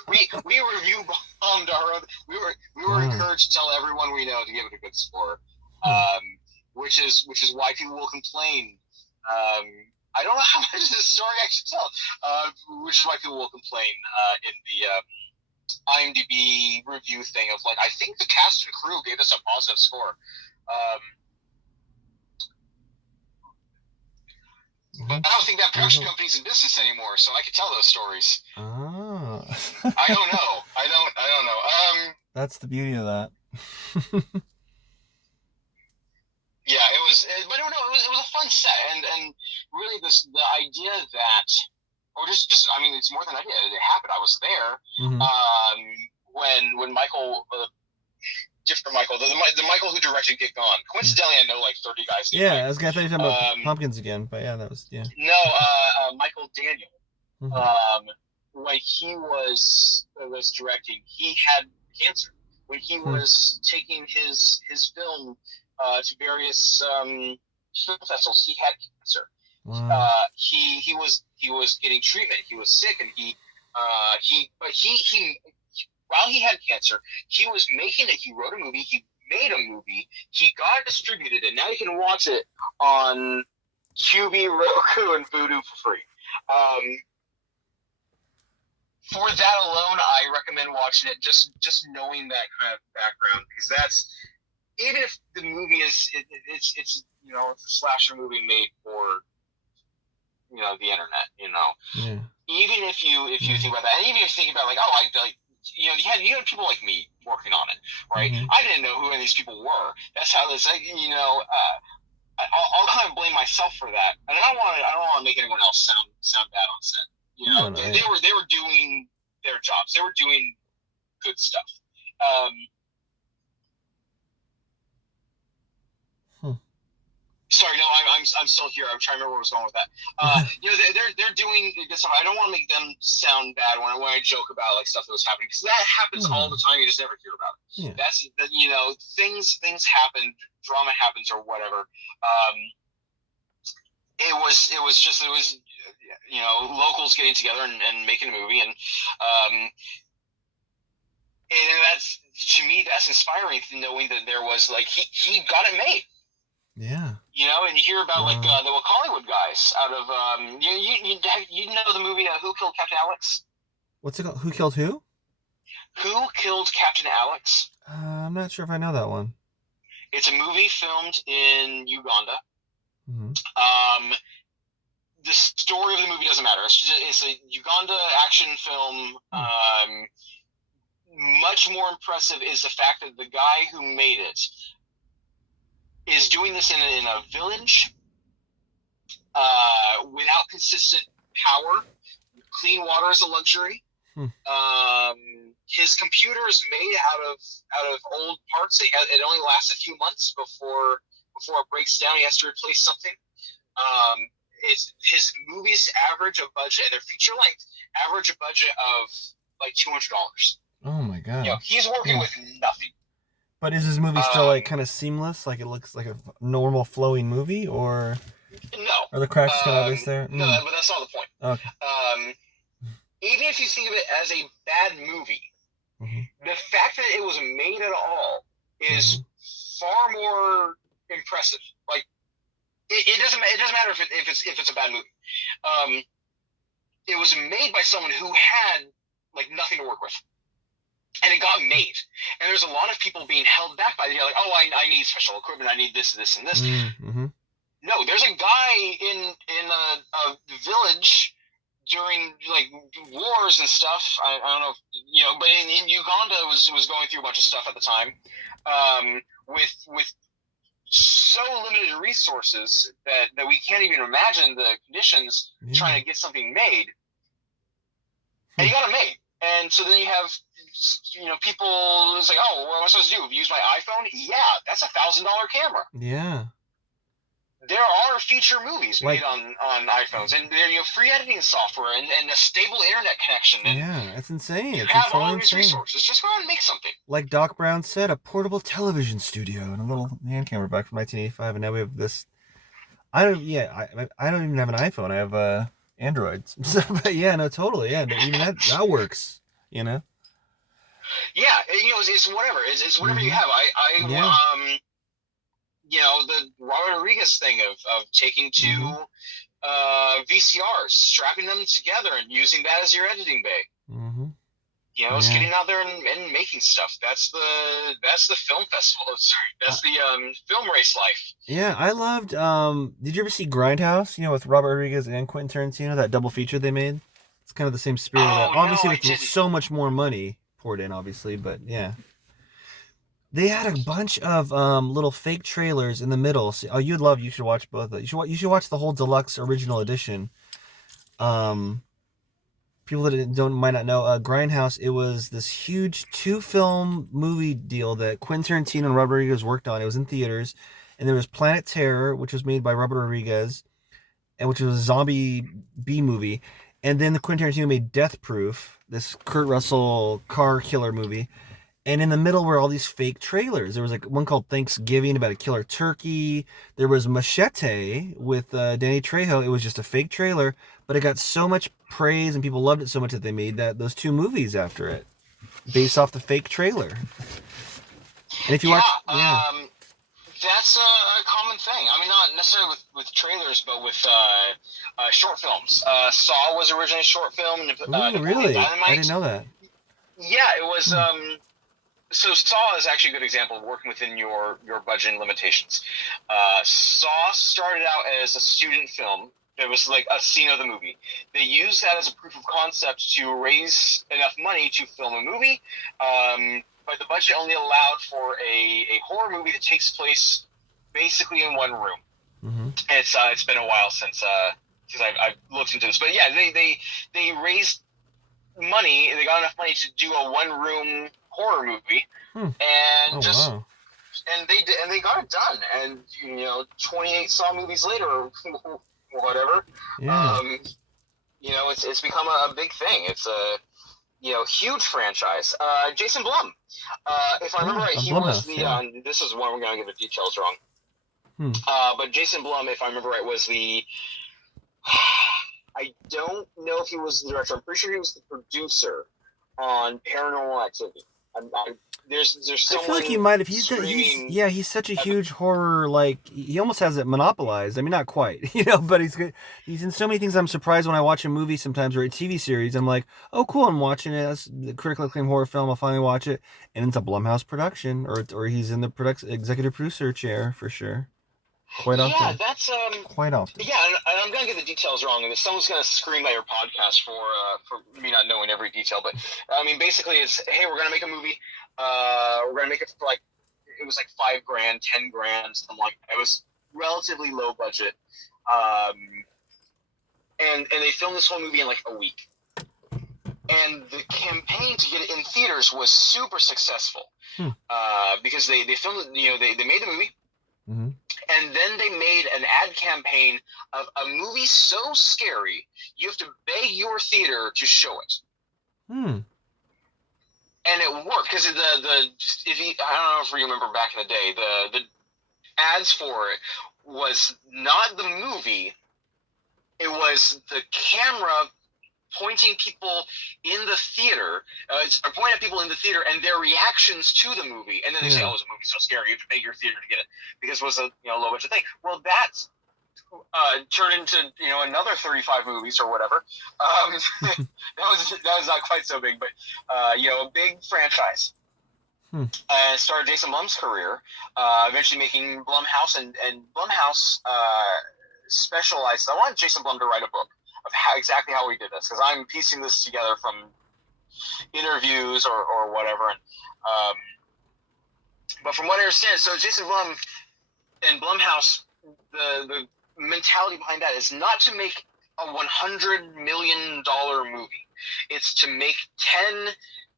We review bombed our own. We were encouraged to tell everyone we know to give it a good score, which is why people will complain. I don't know how much of this story I should tell, which is why people will complain in the IMDb review thing of I think the cast and crew gave us a positive score. But I don't think that production company's in business anymore, so I could tell those stories. Oh. I don't know. I don't know. That's the beauty of that. Yeah, it was. But no, it was a fun set, and really the idea that, or just I mean, it's more than an idea. It happened. I was there when Michael. Different Michael, the Michael who directed Get Gone. Coincidentally, I know 30 guys. Yeah, I was gonna think about Pumpkins again, but yeah, that was No, Michael Daniel. When he was directing, he had cancer. When he was taking his film to various film festivals, he had cancer. Wow. He was getting treatment. He was sick, and he while he had cancer, he was making it. He wrote a movie. He made a movie. He got it distributed, and now you can watch it on QB, Roku, and Vudu for free. For that alone, I recommend watching it. Just knowing that kind of background, because that's, even if the movie it's a slasher movie made for the internet. Yeah. Even if you think about that, and even if you think about you had people like me working on it, right? I didn't know who any of these people were. That's how this, I'll kind of blame myself for that, and I don't want to make anyone else sound bad on set. They were doing their jobs. They were doing good stuff. Sorry, no, I'm still here. I'm trying to remember where I was going with that. They're doing good stuff. I don't want to make them sound bad when I joke about like stuff that was happening, because that happens all the time. You just never hear about it. Yeah. That's things happen, drama happens or whatever. It was locals getting together and making a movie, and that's, to me, that's inspiring, knowing that there was like he got it made. Yeah. And you hear about like the Hollywood guys out of you know the movie Who Killed Captain Alex? What's it called? Who Killed Who? Who Killed Captain Alex? I'm not sure if I know that one. It's a movie filmed in Uganda. Mm-hmm. The story of the movie doesn't matter. It's a Uganda action film. Much more impressive is the fact that the guy who made it is doing this in a village without consistent power. Clean water is a luxury. His computer is made out of old parts. It only lasts a few months before it breaks down. He has to replace something. His movies average a budget, and their feature length average a budget of like $200. Oh my god! He's working with nothing. But is his movie still like kind of seamless? Like it looks like a normal flowing movie, or no? Are the cracks kind of obvious there? No, but that's not the point. Okay. Even if you think of it as a bad movie, the fact that it was made at all is far more impressive. Like it doesn't matter if it's a bad movie. It was made by someone who had like nothing to work with. And it got made. And there's a lot of people being held back by the like, oh, I need special equipment. I need this, this, and this. No, there's a guy in a village during like wars and stuff. I don't know, but in Uganda was going through a bunch of stuff at the time, with so limited resources that we can't even imagine the conditions trying to get something made. And he got it made. And so then you have, people, it's like, oh, what am I supposed to do? Use my iPhone? Yeah, that's $1,000 camera. Yeah. There are feature movies made on iPhones, and they're free editing software and a stable internet connection. And it's insane. You it's have totally all these insane. resources. Just go out and make something. Like Doc Brown said, a portable television studio and a little hand camera back from 1985, and now we have this. I don't even have an iPhone. I have Androids. But yeah, no, totally. Yeah, even that works. Yeah, it's whatever. It's whatever you have. The Robert Rodriguez thing of taking two VCRs, strapping them together, and using that as your editing bay. It's getting out there and making stuff. That's the film festival. Sorry, that's the film race life. Yeah, I loved. Did you ever see Grindhouse? With Robert Rodriguez and Quentin Tarantino, that double feature they made. It's kind of the same spirit of that. Obviously, with so much more money poured in, obviously, but yeah. They had a bunch of little fake trailers in the middle. So, you should watch both of them. You should watch the whole deluxe original edition. People that might not know, Grindhouse, it was this huge 2-film movie deal that Quentin Tarantino and Robert Rodriguez worked on. It was in theaters. And there was Planet Terror, which was made by Robert Rodriguez, and which was a zombie B movie. And then the Quentin Tarantino made Death Proof, this Kurt Russell car killer movie. And in the middle were all these fake trailers. There was like one called Thanksgiving about a killer turkey. There was Machete with Danny Trejo. It was just a fake trailer, but it got so much praise and people loved it so much that they made those 2 movies after it, based off the fake trailer. And if you watch, that's a common thing. I mean, not necessarily with trailers, but with short films. Saw was originally a short film. Really? I didn't know that. Yeah, it was. So Saw is actually a good example of working within your budgeting limitations. Saw started out as a student film. It was like a scene of the movie. They used that as a proof of concept to raise enough money to film a movie, but the budget only allowed for a horror movie that takes place basically in one room. It's been a while since I've looked into this, but yeah, they raised money. They got enough money to do a one-room horror movie, and and they got it done. And 28 Saw movies later, or whatever. Yeah. It's become a big thing. It's a huge franchise. Jason Blum. If I remember right, he was Blumhouse, the. yeah. This is one we're gonna get the details wrong. But Jason Blum, if I remember right, was the. I don't know if he was the director. I'm pretty sure he was the producer on Paranormal Activity. There's I feel like he might have. He's such a huge horror. Like he almost has it monopolized. I mean, not quite, but he's in so many things. I'm surprised when I watch a movie sometimes or a TV series. I'm like, oh, cool, I'm watching it. That's the critically acclaimed horror film. I'll finally watch it, and it's a Blumhouse production, or he's in the executive producer chair for sure. Quite often. Yeah, that's quite often. Yeah, and I'm gonna get the details wrong, and someone's gonna scream at your podcast for me not knowing every detail. But I mean, basically, it's hey, we're gonna make a movie. We're gonna make it for it was like $5,000, $10,000, something like that. It was relatively low budget, and they filmed this whole movie in like a week. And the campaign to get it in theaters was super successful because they filmed they made the movie. Mm-hmm. And then they made an ad campaign of a movie so scary you have to beg your theater to show it. And it worked because I don't know if you remember back in the day, the ads for it was not the movie; it was the camera pointing people in the theater, pointing at people in the theater and their reactions to the movie, and then they say, "Oh, this movie's so scary, you have to beg your theater to get it," because it was a low budget thing. Well, that's turned into another 35 movies or whatever. That was not quite so big, but a big franchise. Started Jason Blum's career, eventually making Blumhouse, and Blumhouse specialized. I wanted Jason Blum to write a book of exactly how he did this, because I'm piecing this together from interviews or whatever. And but from what I understand, so Jason Blum and Blumhouse, the mentality behind that is not to make a $100 million movie. It's to make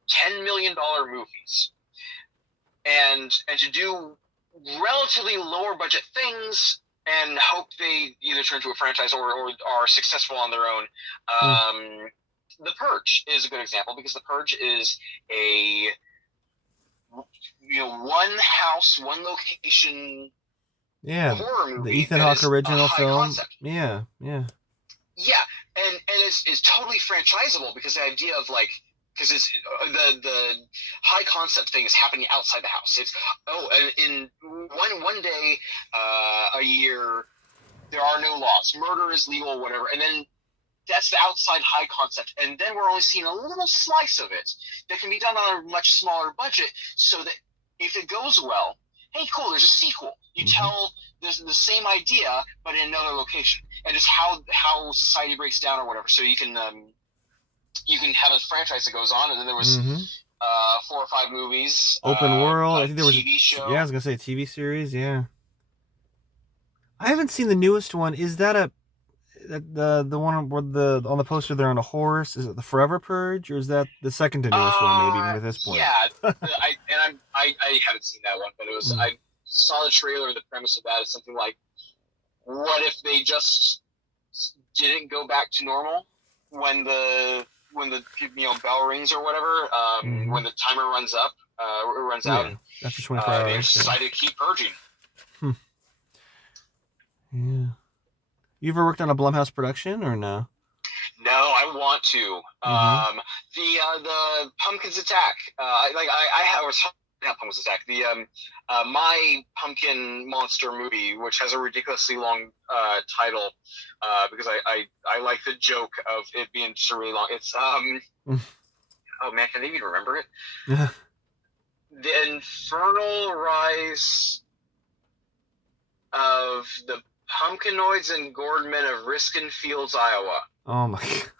$10 million movies, and to do relatively lower budget things, and hope they either turn to a franchise or are successful on their own. The Purge is a good example, because The Purge is a one house, one location horror movie. The Ethan Hawke original film. Concept. Yeah, and it's totally franchisable, because the idea of because it's the high concept thing is happening outside the house. It's in one day a year, there are no laws. Murder is legal, whatever, and then that's the outside high concept, and then we're only seeing a little slice of it that can be done on a much smaller budget, so that if it goes well, hey, cool, there's a sequel. You tell there's the same idea but in another location, and just how society breaks down or whatever. So you can have a franchise that goes on, and then there was 4 or 5 movies. Open world. I think there was TV show. Yeah, I was gonna say a TV series. Yeah, I haven't seen the newest one. Is that the one where on the poster they're on a horse? Is it the Forever Purge, or is that the second to newest one? Maybe even at this point. Yeah, I haven't seen that one, but it was I saw the trailer, and the premise of that is something like, what if they just didn't go back to normal when the bell rings or whatever, when the timer runs up, runs out, and after 24 hours, they decided to keep purging. Yeah. You ever worked on a Blumhouse production or no? No, I want to. The Pumpkins Attack. I was not Pumpkins Attack. The My Pumpkin Monster movie, which has a ridiculously long title, because I like the joke of it being just really long. It's oh man, can I even remember it? The Infernal Rise of the Pumpkinoids and Gourdmen of Riskin Fields, Iowa. Oh my god.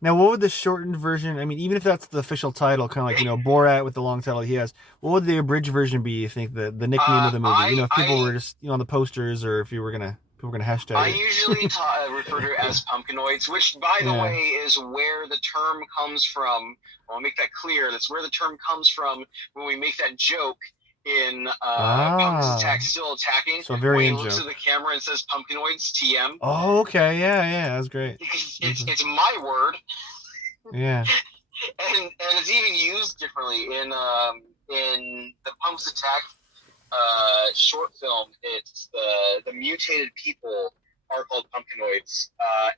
Now, what would the shortened version, I mean, even if that's the official title, kind of like, Borat with the long title he has, what would the abridged version be, you think, the nickname of the movie? If people were just, on the posters, or if people were going to hashtag I it. usually refer to it as Pumpkinoids, which, by the way, is where the term comes from. I'll make that clear. That's where the term comes from when we make that joke in Pumpkins Attack Still Attacking, So very when he in looks joke. at the camera and says Pumpkinoids TM. Oh, okay, yeah, that was great. It's my word. Yeah. And it's even used differently in the Pumpkins Attack short film. It's the mutated people are called Pumpkinoids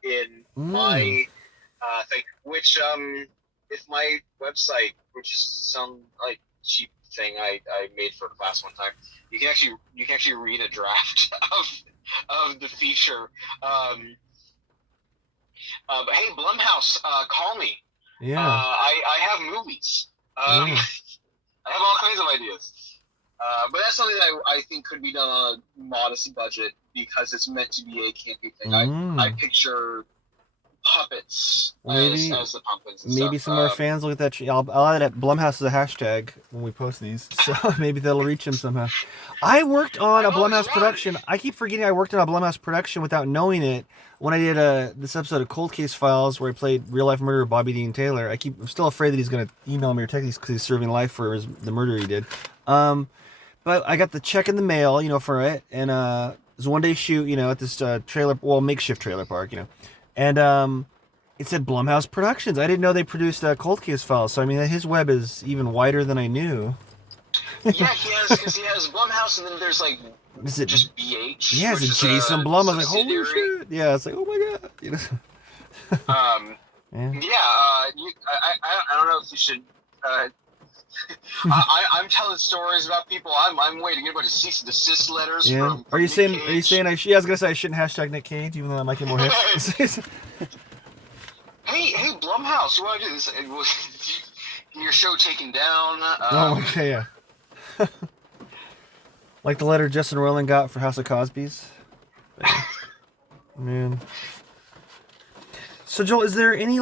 in my thing, which if my website, which is some like cheap thing I made for a class one time, you can actually read a draft of the feature. But hey, Blumhouse, call me. Yeah. I have movies. Yeah. I have all kinds of ideas. But that's something that I think could be done on a modest budget because it's meant to be a campy thing. I picture puppets as the pumpkins and maybe stuff. some of our fans will get that. I'll add it at Blumhouse as a hashtag when we post these, so maybe that'll reach them somehow. I worked on a Blumhouse production. I keep forgetting I worked on a Blumhouse production without knowing it. When I did this episode of Cold Case Files where I played real life murderer Bobby Dean Taylor, I'm still afraid that he's gonna email me or text me because he's serving life for the murder he did. But I got the check in the mail, for it, and it was a one-day shoot, at this makeshift trailer park, and it said Blumhouse Productions. I didn't know they produced Cold Case Files, so I mean his web is even wider than I knew. Yeah, he has Blumhouse, and then there's like just BH. Yeah, it's Jason Blum. I was like, holy shit! Yeah, it's like, oh my god. I don't know if you should. I'm telling stories about people. I'm waiting. Everybody cease and desist letters. Yeah. From Are you Nick saying? Cage. Are you saying I was gonna say I shouldn't hashtag Nick Cage, even though that might get more hits. Hey, Blumhouse, you want to do this? Your show taken down. Okay, yeah. Like the letter Justin Roiland got for House of Cosby's. Man. So Joel, is there any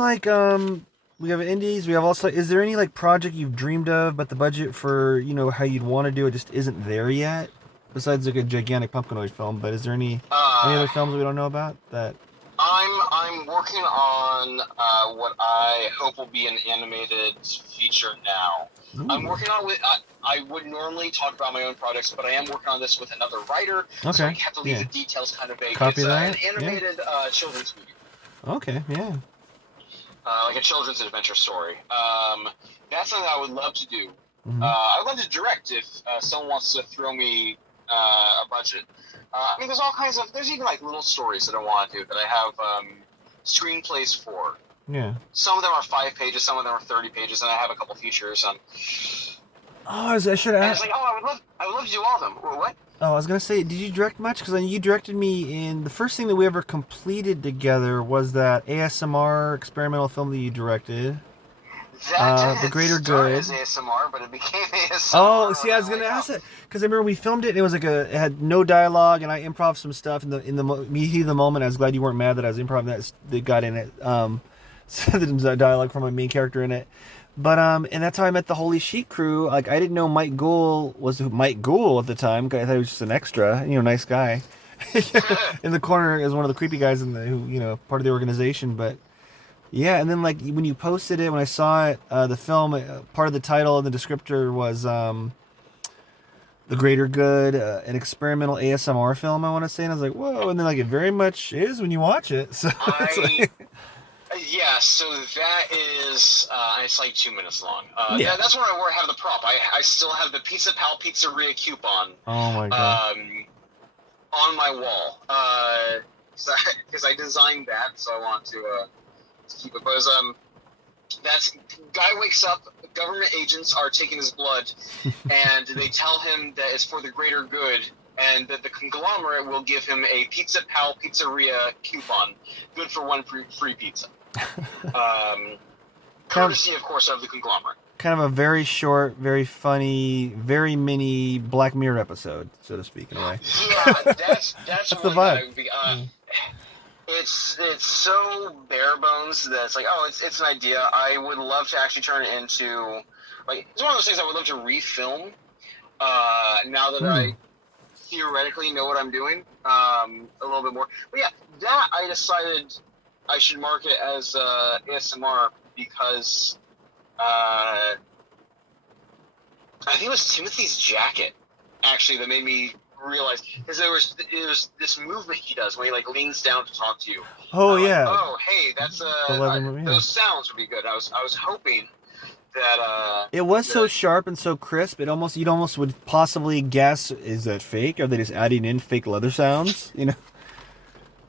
we have indies, we have also, is there any project you've dreamed of but the budget for, how you'd want to do it just isn't there yet? Besides a gigantic Pumpkinoid film, but is there any other films we don't know about that? I'm working on what I hope will be an animated feature now. Ooh. I'm working on I would normally talk about my own projects, but I am working on this with another writer, so I have to leave the details kind of vague. Copy that. An animated children's movie. Okay, yeah. Like a children's adventure story. That's something I would love to do. Mm-hmm. I'd love to direct if someone wants to throw me a budget. I mean, there's even little stories that I want to do that I have screenplays for. Yeah. Some of them are 5 pages, some of them are 30 pages, and I have a couple features. I should ask. It's like, I would love to do all of them. What? Oh, I was gonna say, did you direct much? Because you directed me in the first thing that we ever completed together was that ASMR experimental film that you directed. The Greater Good. As ASMR, but it became ASMR. Oh, see, I was gonna ask it because I remember we filmed it and it was it had no dialogue and I improv some stuff in the heat of the moment. I was glad you weren't mad that I was improv that got in it. So there's dialogue from my main character in it. But and that's how I met the Holy Sheet crew. I didn't know Mike Gould was Mike Gould at the time. I thought he was just an extra, nice guy. In the corner is one of the creepy guys who part of the organization, but. Yeah, and then when you posted it, when I saw it, the film, part of the title and the descriptor was The Greater Good, an experimental ASMR film, I want to say. And I was like, whoa, and then it very much is when you watch it. So yeah, so that is, it's 2 minutes long. That's where I have the prop. I still have the Pizza Pal Pizzeria coupon. Oh my God. On my wall. Because I designed that, so I want to keep it. But that's guy wakes up, government agents are taking his blood, and they tell him that it's for the greater good, and that the conglomerate will give him a Pizza Pal Pizzeria coupon, good for one free pizza. Courtesy, of course, of the conglomerate. Kind of a very short, very funny, very mini Black Mirror episode, so to speak, in a way. Yeah, that's the vibe. It's so bare bones that it's it's an idea. I would love to actually turn it into it's one of those things I would love to refilm. Now that I theoretically know what I'm doing a little bit more. But yeah, that I decided I should market as ASMR because I think it was Timothy's jacket, actually, that made me realize, because it was this movement he does when he like leans down to talk to you. Oh Like, yeah, oh hey, that's the leather movie. Yeah. those sounds would be good. I was hoping that it was so sharp and so crisp. You'd almost would possibly guess, is that fake? Are they just adding in fake leather sounds? You know?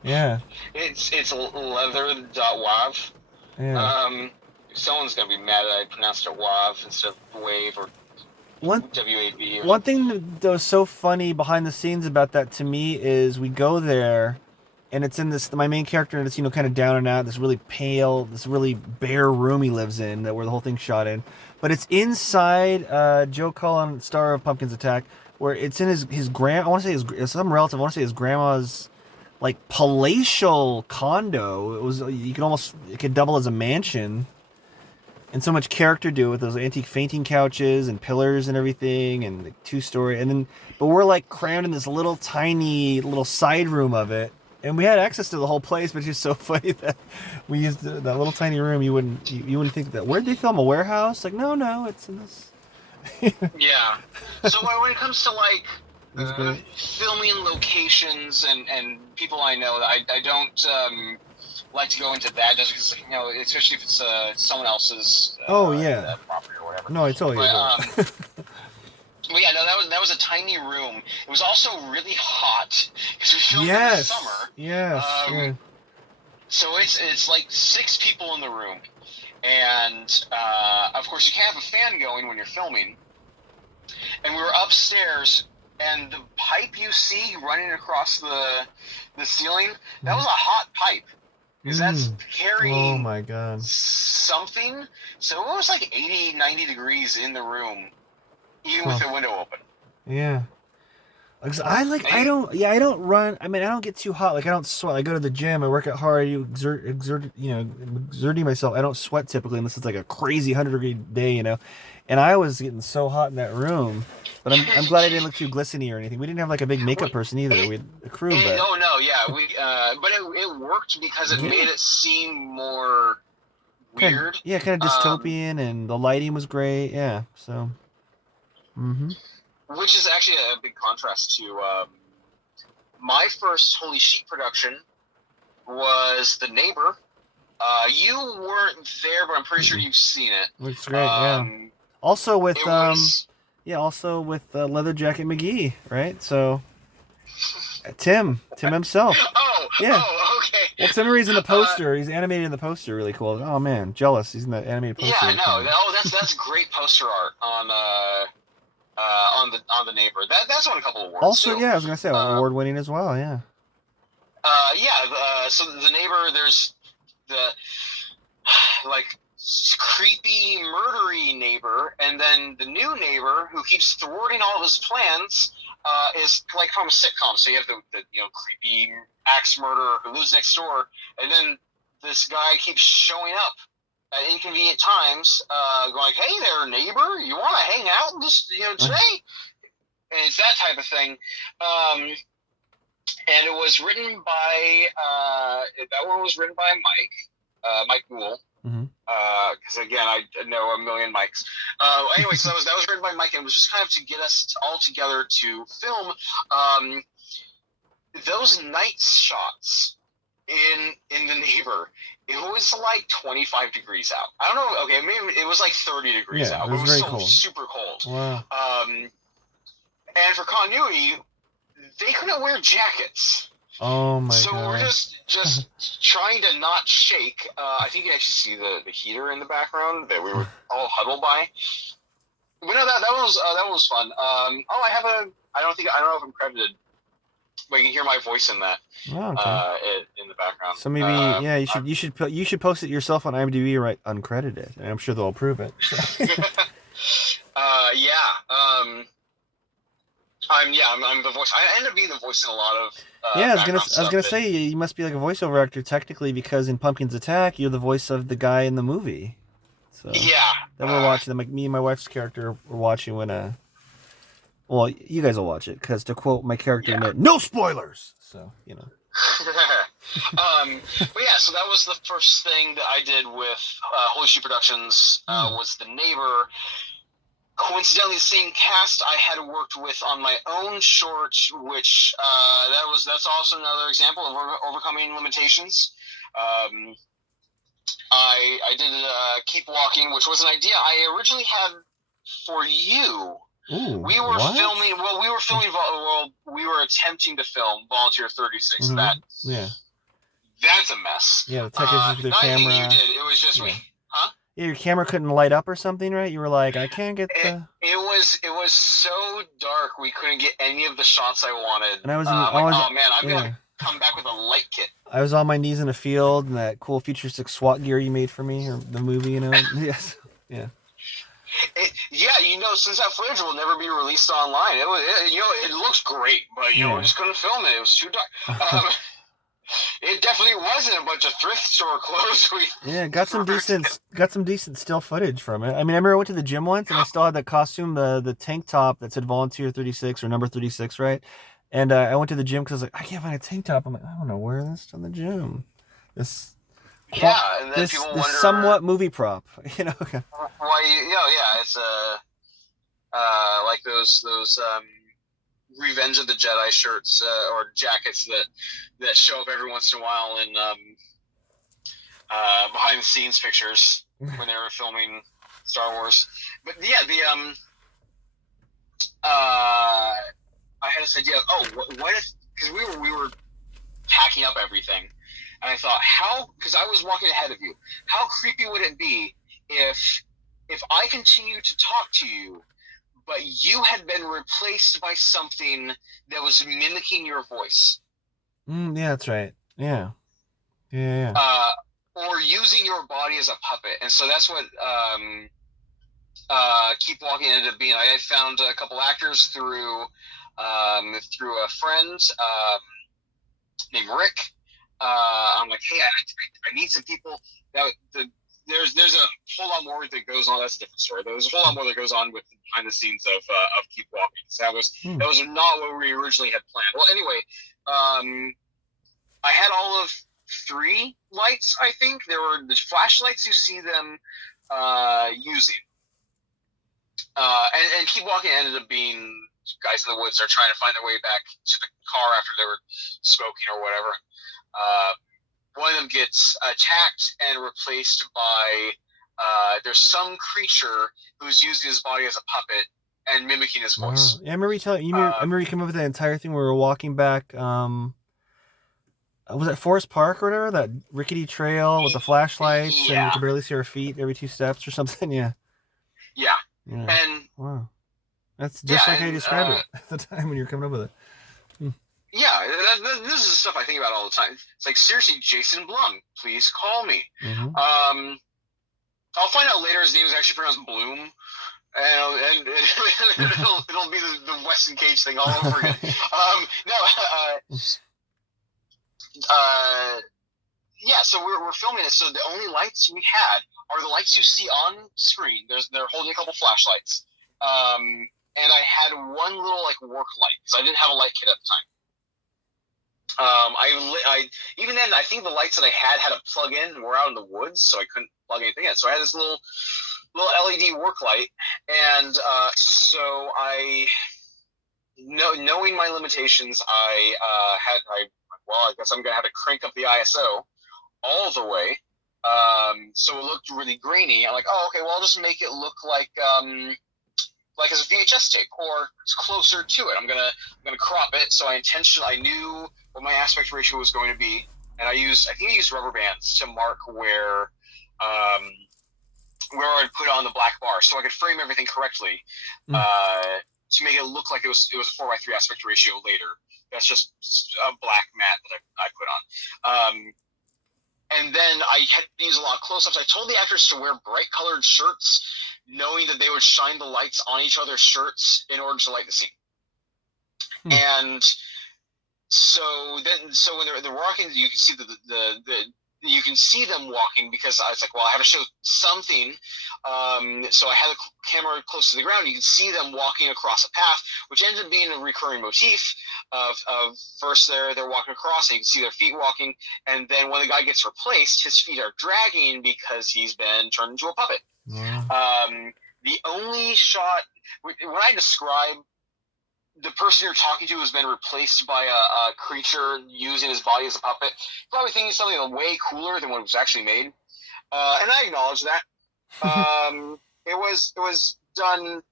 Yeah. It's leather.wav. Yeah. Someone's gonna be mad that I pronounced it wav instead of wave or WAV. One thing that was so funny behind the scenes about that to me is we go there, and it's in this my main character, and it's kind of down and out, this really pale, this really bare room he lives in, that where the whole thing's shot in, but it's inside Joe Cullen, star of Pumpkin's Attack, where it's in his grand I want to say his some relative, I want to say his grandma's like palatial condo. It could double as a mansion. And so much character to it with those antique fainting couches and pillars and everything, and the 2-story. But we're like crammed in this little tiny little side room of it, and we had access to the whole place. But it's just so funny that we used that little tiny room. You wouldn't think that. Where'd they film a warehouse? Like no, it's in this. Yeah. So when it comes to like filming locations and people I know, I don't like to go into that just because especially if it's someone else's property or whatever. No, I totally agree. But yeah, no, that was a tiny room. It was also really hot because we filmed in the summer. Yes. So it's like 6 people in the room, and of course you can't have a fan going when you're filming. And we were upstairs, and the pipe you see running across the ceiling, that was a hot pipe. Because that's carrying something. So it was like 80, 90 degrees in the room, even with the window open. Yeah. I don't run. I mean, I don't get too hot. Like, I don't sweat. I go to the gym. I work out hard. Exerting myself. I don't sweat typically unless it's like a crazy 100-degree day, And I was getting so hot in that room. But I'm glad I didn't look too glistening or anything. We didn't have like a big makeup person either. We had a crew, but but it worked because it made it seem more weird. Kind of dystopian, and the lighting was great. Yeah, so. Which is actually a big contrast to my first Holy Sheep production was The Neighbor. You weren't there, but I'm pretty sure you've seen it. Looks great. Yeah. Also with Leather Jacket McGee, right? So Tim himself. Oh, okay. Well, Tim Reed's in the poster. He's animated in the poster. Really cool. Oh man, jealous. He's in the animated poster. Yeah, no. That's great poster art on the Neighbor. That's won a couple awards. Also, I was gonna say award winning as well. Yeah. So The Neighbor, there's the like creepy, murdery neighbor, and then the new neighbor who keeps thwarting all of his plans is like from a sitcom. So you have the creepy axe murderer who lives next door, and then this guy keeps showing up at inconvenient times, going like, "Hey there, neighbor, you want to hang out this today?" And it's that type of thing. And it was written by that one was written by Mike Gould. Because again, I know a million Mikes. Anyway, so that was written by Mike, and it was just kind of to get us all together to film those night shots in The Neighbor. It was like 25 degrees out. I don't know. Okay, maybe it was like 30 degrees out. But it was still cold. Super cold. Wow. And for continuity, they couldn't wear jackets. Oh my god! So we're just trying to not shake. I think you can actually see the heater in the background that we were all huddled by. But no, that was fun. I don't know if I'm credited, but you can hear my voice in that. Oh, okay. In the background. So maybe you should post it yourself on IMDb, right? Uncredited, and I'm sure they'll approve it. So. I'm the voice. I end up being the voice in a lot of. I was gonna say you must be like a voiceover actor technically, because in Pumpkin's Attack you're the voice of the guy in the movie. So that we're watching. Me and my wife's character were watching when well, you guys will watch it because to quote my character in it, no spoilers. So But yeah, so that was the first thing that I did with Holy Sheep Productions. Was The Neighbor. coincidentally, the same cast I had worked with on my own short, which that's also another example of overcoming limitations. I did Keep Walking, which was an idea I originally had for you. Ooh, we were what? filming. Well, we were filming. Well, we were attempting to film Volunteer 36. Mm-hmm. That's a mess. Yeah, the tech issues with your camera. Nothing you did. It was just me. Huh? Yeah, your camera couldn't light up or something, right? You were like, I can't get the. It was so dark we couldn't get any of the shots I wanted. And I was oh man, I'm gonna come back with a light kit. I was on my knees in a field in that cool futuristic SWAT gear you made for me, or the movie, you know. Yes, yeah. Since that footage will never be released online, it looks great, but we just couldn't film it. It was too dark. It definitely wasn't a bunch of thrift store clothes. Got some decent still footage from it. I mean, I remember I went to the gym once and I still had the costume, the tank top that said Volunteer 36 or number 36, right? And I went to the gym because I was like, I can't find a tank top. I'm like, I don't know where this in the gym. And then this wonder, somewhat movie prop, you know. Why? It's like those Revenge of the Jedi shirts or jackets that show up every once in a while in behind the scenes pictures when they were filming Star Wars. But yeah, I had this idea. What if? Because we were packing up everything, and I thought, because I was walking ahead of you, how creepy would it be if I continue to talk to you, but you had been replaced by something that was mimicking your voice? Yeah, that's right. Yeah. Or using your body as a puppet. And so that's what Keep Walking ended up being. I had found a couple actors through a friend named Rick. I'm like, hey, I need some people. There's a whole lot more that goes on. That's a different story. There's a whole lot more that goes on with the behind the scenes of Keep Walking. So that was not what we originally had planned. Well, anyway, I had all of 3 lights. I think there were the flashlights you see them using, and Keep Walking ended up being guys in the woods are trying to find their way back to the car after they were smoking or whatever. One of them gets attacked and replaced by there's some creature who's using his body as a puppet and mimicking his voice. Yeah, I remember I remember you came up with that entire thing where we were walking back. Was it Forest Park or whatever? That rickety trail with the flashlights and you could barely see our feet every 2 steps or something. Yeah. And wow, that's just like how you described it at the time when you were coming up with it. Yeah, this is the stuff I think about all the time. It's like, seriously, Jason Blum, please call me. Mm-hmm. I'll find out later his name is actually pronounced Bloom, and it'll be the Weston Cage thing all over again. So we're filming it. So the only lights we had are the lights you see on screen. They're holding a couple flashlights, and I had one little work light because I didn't have a light kit at the time. Even then, I think the lights that I had a plug-in. We're out in the woods, so I couldn't plug anything in. So I had this little LED work light, and so knowing my limitations, I guess I'm gonna have to crank up the ISO all the way, so it looked really grainy. I'm like, oh, okay, well, I'll just make it look like as a VHS tape, or it's closer to it. I'm gonna crop it. So I knew what my aspect ratio was going to be, and I think I used rubber bands to mark where I'd put on the black bar, so I could frame everything correctly to make it look like it was a 4:3 aspect ratio later. That's just a black mat that I put on. And then I had to use a lot of close-ups. I told the actors to wear bright-colored shirts, knowing that they would shine the lights on each other's shirts in order to light the scene. And so when they're walking, you can see you can see them walking, because I was like, well, I have to show something. So I had the camera close to the ground. You can see them walking across a path, which ended up being a recurring motif of first they're walking across, and you can see their feet walking. And then when the guy gets replaced, his feet are dragging because he's been turned into a puppet. The only shot, when I describe the person you're talking to has been replaced by a creature using his body as a puppet, probably thinking something way cooler than what was actually made. And I acknowledge that. It was done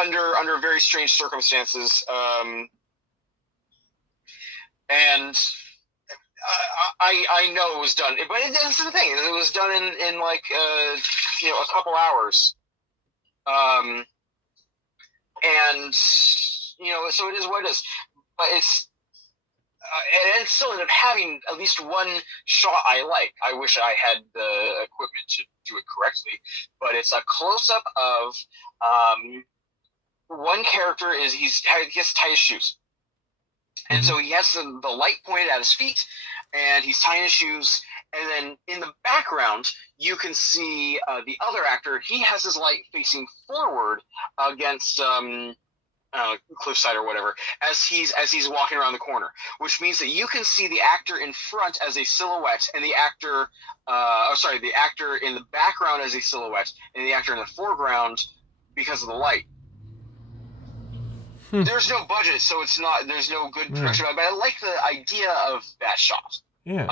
under very strange circumstances, and I know it was done, but this is the thing. It was done in like a couple hours, and so it is what it is. But and it still ended up having at least one shot I like. I wish I had the equipment to do it correctly, but it's a close up of one character he has to tie his shoes. And so he has the light pointed at his feet, and he's tying his shoes. And then in the background, you can see the other actor. He has his light facing forward against cliffside or whatever, as he's walking around the corner, which means that you can see the actor in front as a silhouette, and the actor in the background as a silhouette, and the actor in the foreground because of the light. There's no budget, so there's no good production, but I like the idea of that shot. Yeah.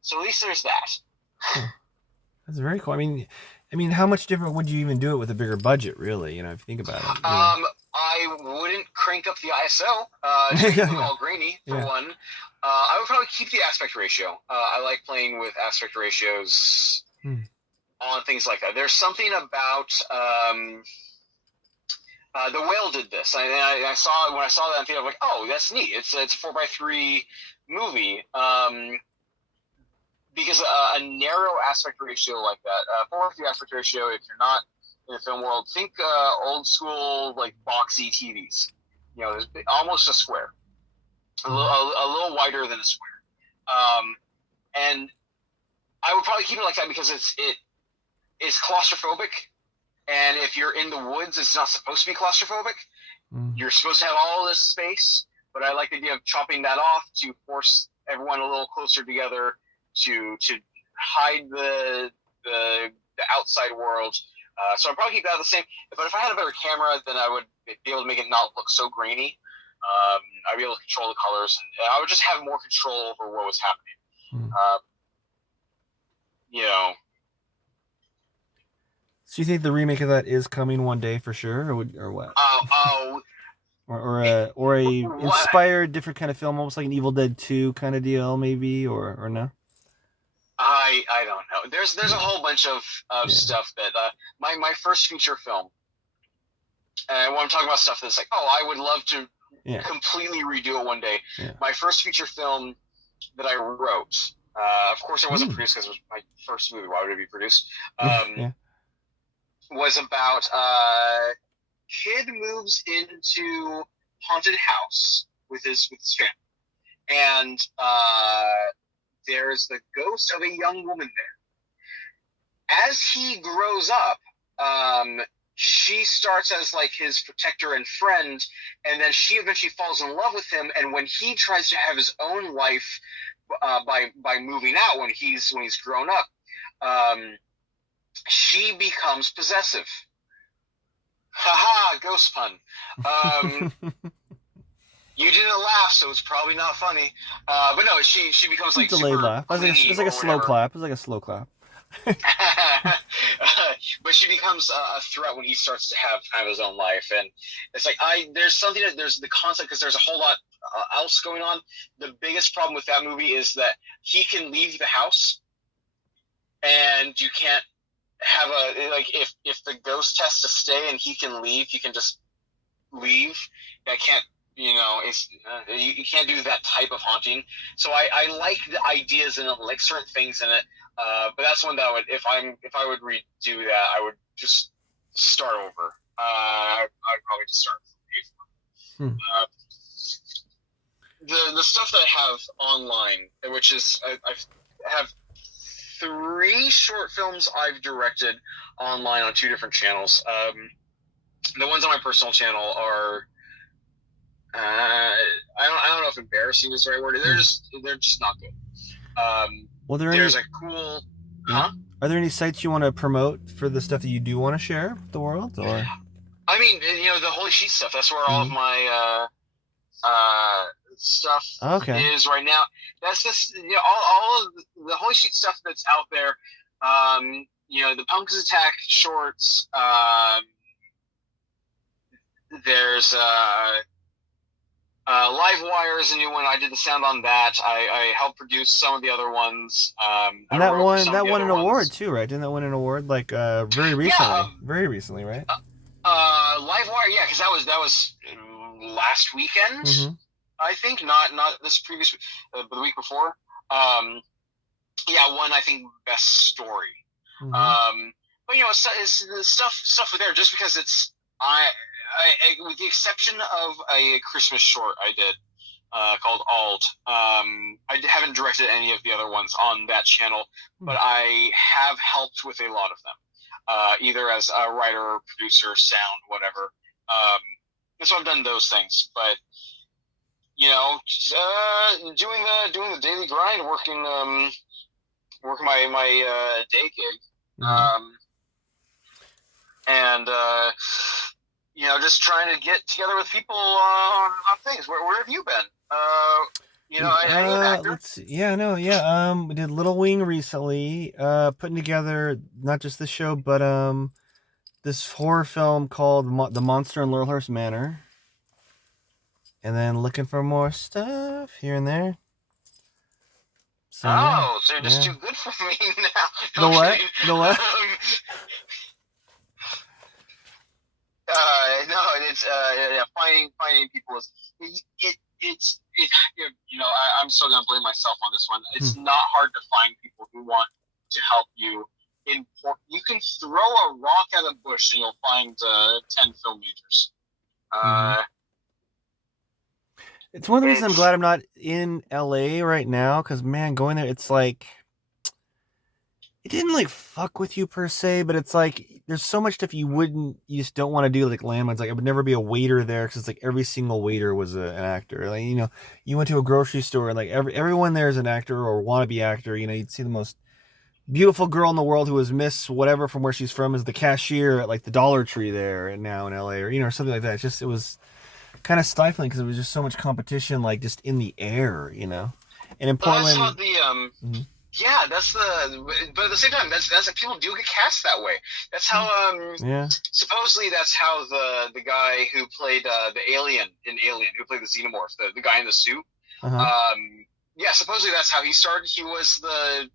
So at least there's that. That's very cool. I mean, how much different would you even do it with a bigger budget, really? If you think about it. I wouldn't crank up the ISO. It would look all grainy, for one. I would probably keep the aspect ratio. I like playing with aspect ratios on things like that. There's something about The Whale did this. I saw it when I saw that on theater. I'm like, oh, that's neat. It's a 4:3 movie. Because a narrow aspect ratio like that, 4:3 aspect ratio, if you're not in the film world, think old school, like boxy TVs. There's almost a square, a little wider than a square. And I would probably keep it like that because it's claustrophobic. And if you're in the woods, it's not supposed to be claustrophobic. You're supposed to have all this space, but I like the idea of chopping that off to force everyone a little closer together to hide the outside world. So I'd probably keep that the same. But if I had a better camera, then I would be able to make it not look so grainy. I'd be able to control the colors, and I would just have more control over what was happening. So you think the remake of that is coming one day for sure, or what? Or a inspired different kind of film, almost like an Evil Dead 2 kind of deal, maybe, or no? I don't know. There's a whole bunch of stuff that my first feature film, and when I'm talking about stuff that's like, I would love to completely redo it one day. My first feature film that I wrote, of course it wasn't produced because it was my first movie. Why would it be produced? Was about kid moves into haunted house with his family, and there's the ghost of a young woman there. As he grows up, she starts as like his protector and friend, and then she eventually falls in love with him. And when he tries to have his own life by moving out when he's grown up, she becomes possessive. Haha, ghost pun. You didn't laugh, so it's probably not funny. But no, she becomes like delayed laugh. It's like a slow clap. It's like a slow clap. But she becomes a threat when he starts to have kind of his own life, and it's like there's the concept because there's a whole lot else going on. The biggest problem with that movie is that he can leave the house, and you can't have if the ghost has to stay and he can leave, he can just leave. I can't. You can't do that type of haunting. So I like the ideas in it, like certain things in it. But that's one that if I would redo that, I would just start over. I'd probably just start from the stuff that I have online, which is I have 3 short films I've directed online on 2 different channels. The ones on my personal channel are. I don't know if embarrassing is the right word. They're just not good. Well, there's a cool. Huh? Are there any sites you want to promote for the stuff that you do want to share with the world, or? I mean, the Holy Sheet stuff. That's where all of Mm-hmm. my stuff Okay. is right now. That's just all of the Holy Sheet stuff that's out there. The Pumpkins Attack shorts. There's Livewire is a new one. I did the sound on that. I helped produce some of the other ones. And I wrote for some of that the won other an award ones. too, right? Didn't that win an award like very Yeah, recently? Very recently, right? Livewire. Yeah, because that was last weekend. Mm-hmm. I think not this previous, but the week before. Won I think best story. Mm-hmm. But it's the stuff there just because it's with the exception of a Christmas short I did called Ald. I haven't directed any of the other ones on that channel, but I have helped with a lot of them, either as a writer, producer, sound, whatever. And so I've done those things, but doing the daily grind, working my day gig, and just trying to get together with people on things. Where have you been? Are you an actor? Let's see. We did Little Wing recently, putting together not just the show, but this horror film called The Monster in Laurelhurst Manor. And then looking for more stuff here and there. So, so you're just too good for me now. The what? The what? No, it's finding people is I'm still gonna blame myself on this one. It's not hard to find people who want to help you. You can throw a rock at a bush and you'll find 10 film majors. It's one of the reasons I'm glad I'm not in LA right now, because man, going there, it's like it didn't like fuck with you per se, but it's like there's so much stuff you just don't want to do, like landmines. Like I would never be a waiter there because it's like every single waiter was an actor. Like you went to a grocery store and like everyone there is an actor or wannabe actor. You'd see the most beautiful girl in the world who was Miss whatever from where she's from is the cashier at like the Dollar Tree there and now in LA or something like that. It was kind of stifling because it was just so much competition, like just in the air, and in Portland. That's the yeah, that's but at the same time, that's people do get cast that way. That's how supposedly that's how the guy who played the alien in Alien, who played the xenomorph, the guy in the suit. Supposedly that's how he started. He was the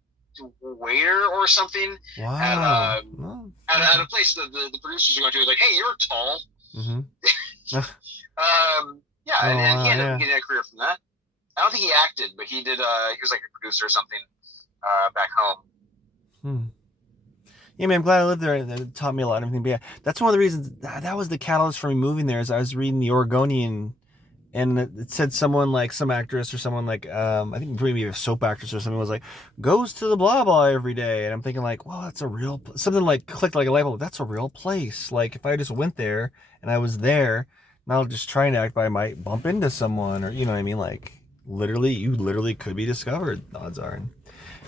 waiter or something at a place that the producers are going to was like, hey, you're tall. And he ended up getting a career from that. I don't think he acted, but he did. He was like a producer or something back home. Yeah, man, I'm glad I lived there. It taught me a lot and everything. But yeah, that's one of the reasons that was the catalyst for me moving there. Is I was reading the Oregonian, and it said someone like some actress or someone like I think maybe a soap actress or something was like goes to the blah blah every day, and I'm thinking like, well, that's a real something like clicked like a light bulb. That's a real place. Like if I just went there and I was there. Not just trying to act, but I might bump into someone, or you know what I mean. Like you literally could be discovered. Odds are. And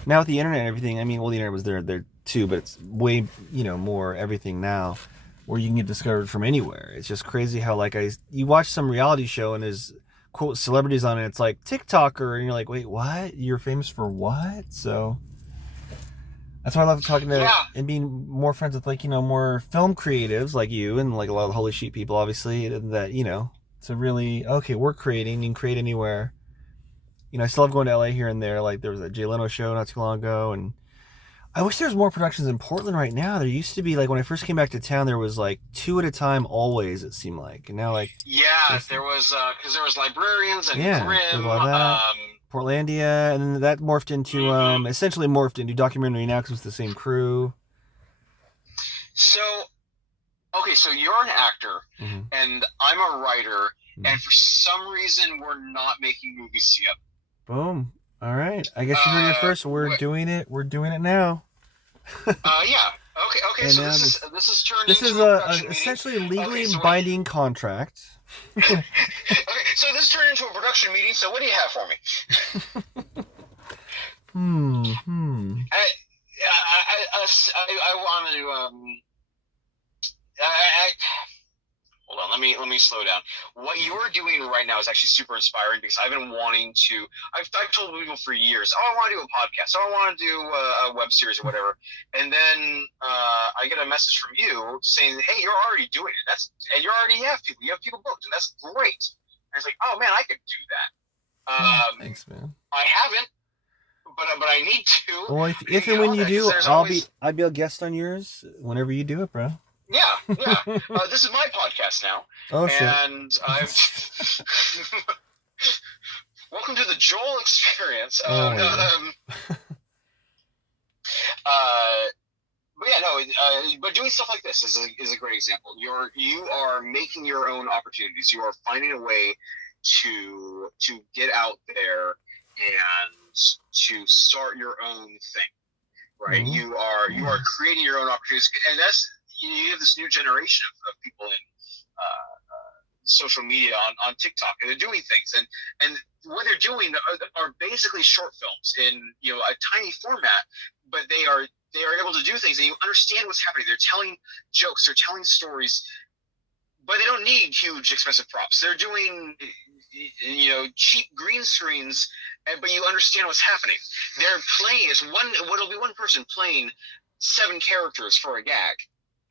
now with the internet and everything, I mean, well, the internet was there too, but it's way more everything now, where you can get discovered from anywhere. It's just crazy how like you watch some reality show and there's quote celebrities on it. It's like TikToker, and you're like, wait, what? You're famous for what? So. That's why I love talking to and being more friends with like more film creatives like you and like a lot of the Holy Sheet people, obviously. That it's a really we're creating. You can create anywhere. I still love going to LA here and there. Like there was that Jay Leno show not too long ago, and I wish there was more productions in Portland right now. There used to be like when I first came back to town, there was like 2 at a time always. It seemed like, and now like there was because there was Librarians and Grimm. Portlandia, and then that morphed into essentially morphed into documentary now because it's the same crew. So you're an actor and I'm a writer, and for some reason we're not making movies together. Boom. All right. I guess you heard it first. We're doing it. We're doing it now. Okay. So this is turned into a essentially legally binding contract. Okay, so this turned into a production meeting. So what do you have for me? I want to. I hold on. Let me slow down. What you're doing right now is actually super inspiring because I've been wanting to. I've told people for years, oh, I want to do a podcast. Oh, I want to do a web series or whatever. And then I get a message from you saying, hey, you're already doing it. And you already have people. You have people booked, and that's great. And it's like, oh man, I could do that. Thanks, man. I haven't. But I need to. Well, if and when you do, I'll be a guest on yours whenever you do it, bro. Yeah. This is my podcast now. Oh shit! And I've welcome to the Joel experience. But yeah, no. But doing stuff like this is a great example. You are making your own opportunities. You are finding a way to get out there and to start your own thing, right? Mm-hmm. You are creating your own opportunities, and that's you have this new generation of people in social media on TikTok, and they're doing things, and what they're doing are basically short films in a tiny format, but they are able to do things, and you understand what's happening. They're telling jokes, they're telling stories, but they don't need huge expensive props. They're doing cheap green screens, but you understand what's happening. They're playing what'll be one person playing 7 characters for a gag.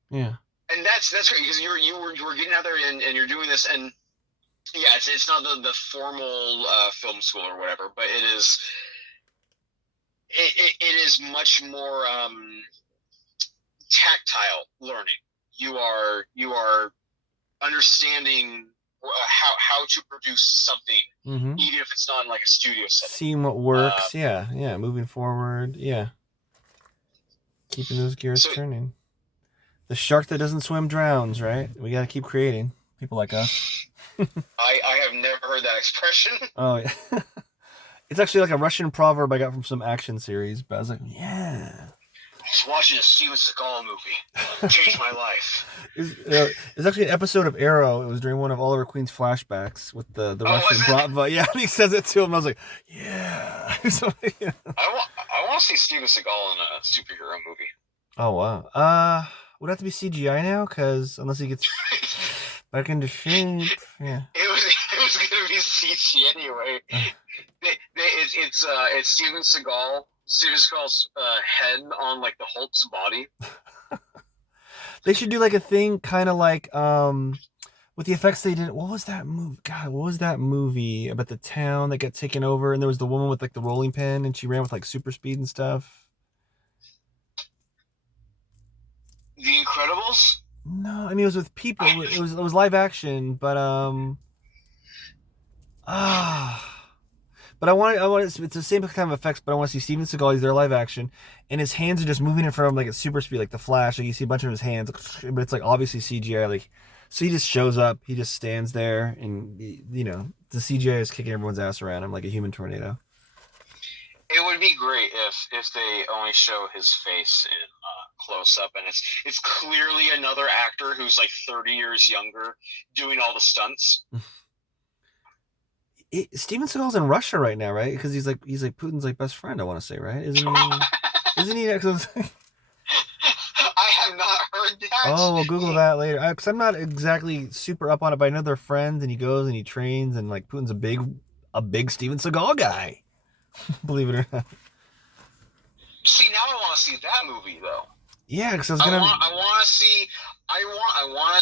Yeah. And that's great because you were getting out there and you're doing this, and yeah, it's not the formal film school or whatever, but it is much more tactile learning. You are understanding how to produce something, even if it's not in like a studio setting. Seeing what works, yeah, moving forward, yeah. Keeping those gears turning. The shark that doesn't swim drowns, right? We gotta keep creating. People like us. I have never heard that expression. Oh yeah. It's actually like a Russian proverb I got from some action series, but I was like, yeah. I was watching a Steven Seagal movie. It changed my life. It's actually an episode of Arrow. It was during one of Oliver Queen's flashbacks with the Russian Bravo. Yeah, and he says it to him. I was like, yeah. So, yeah. I want to see Steven Seagal in a superhero movie. Oh, wow. Would it have to be CGI now? Because unless he gets back into shape. Yeah. It was going to be CG anyway. It's Steven Seagal's head on like the Hulk's body. They should do like a thing kind of like with the effects they did. What was that movie? God, what was that movie about the town that got taken over and there was the woman with like the rolling pin and she ran with like super speed and stuff? The Incredibles? No, I mean it was with people. It was live action, but But I want it's the same kind of effects, but I want to see Steven Seagal. He's there live action, and his hands are just moving in front of him like at super speed, like the Flash. Like you see a bunch of his hands, but it's like obviously CGI. Like, so he just shows up, he just stands there, and the CGI is kicking everyone's ass around him like a human tornado. It would be great if they only show his face in close up, and it's clearly another actor who's like 30 years younger doing all the stunts. Steven Seagal's in Russia right now, right? Because he's like Putin's like best friend. I want to say, right? Isn't he? Isn't he? I have not heard that. Oh, we'll Google that later. Because I'm not exactly super up on it, but I know they're friends, and he goes and he trains, and like Putin's a big Steven Seagal guy. Believe it or not. See, now I want to see that movie though. Yeah, because I want to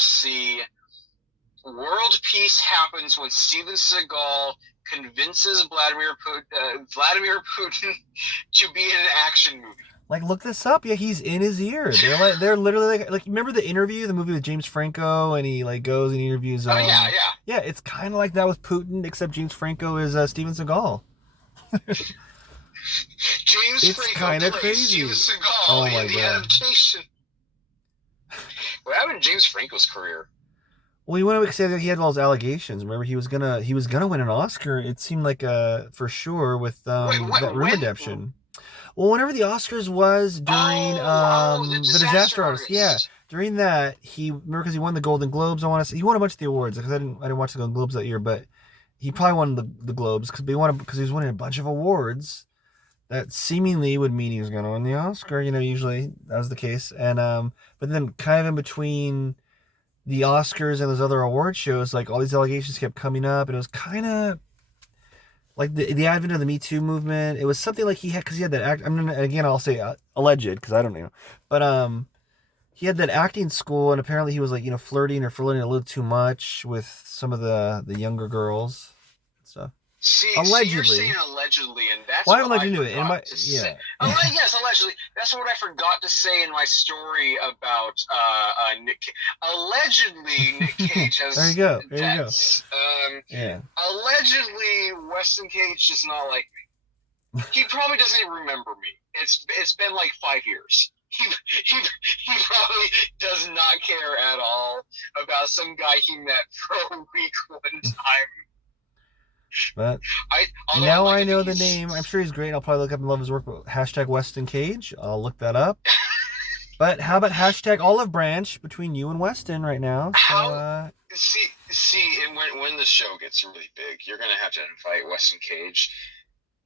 see. World peace happens when Steven Seagal convinces Vladimir Putin to be in an action movie. Like, look this up. Yeah, he's in his ear. They're literally like remember the interview, the movie with James Franco, and he like goes and interviews. Yeah. Yeah, it's kind of like that with Putin, except James Franco is Steven Seagal. James Franco plays Steven Seagal in the adaptation. What happened to James Franco's career? Well, he went away he had all those allegations. Remember, he was gonna win an Oscar. It seemed like for sure with that Room Adaptation. Well, whenever the Oscars was during the Disaster Artist, yeah, during that because he won the Golden Globes. I want to say he won a bunch of the awards because I didn't watch the Golden Globes that year, but he probably won the Globes because he was winning a bunch of awards. that seemingly would mean he was going to win the Oscar. Usually that was the case. And but then kind of in between the Oscars and those other award shows, like all these allegations kept coming up, and it was kind of like the advent of the Me Too movement. It was something like because he had that act. I'll say alleged because I don't know, but he had that acting school, and apparently he was like flirting a little too much with some of the younger girls and stuff. See, allegedly. You're saying allegedly, and that's well, I what haven't looked into it. say. Yes, allegedly. That's what I forgot to say in my story about Nick. Allegedly, Nick Cage has. There you go. Yeah. Allegedly, Weston Cage does not like me. He probably doesn't even remember me. It's been like 5 years. He probably does not care at all about some guy he met for a week one time. But now I know the name. I'm sure he's great. I'll probably look up and love his work. Hashtag Weston Cage. I'll look that up. But how about hashtag Olive Branch between you and Weston right now? So, and when the show gets really big, you're gonna have to invite Weston Cage.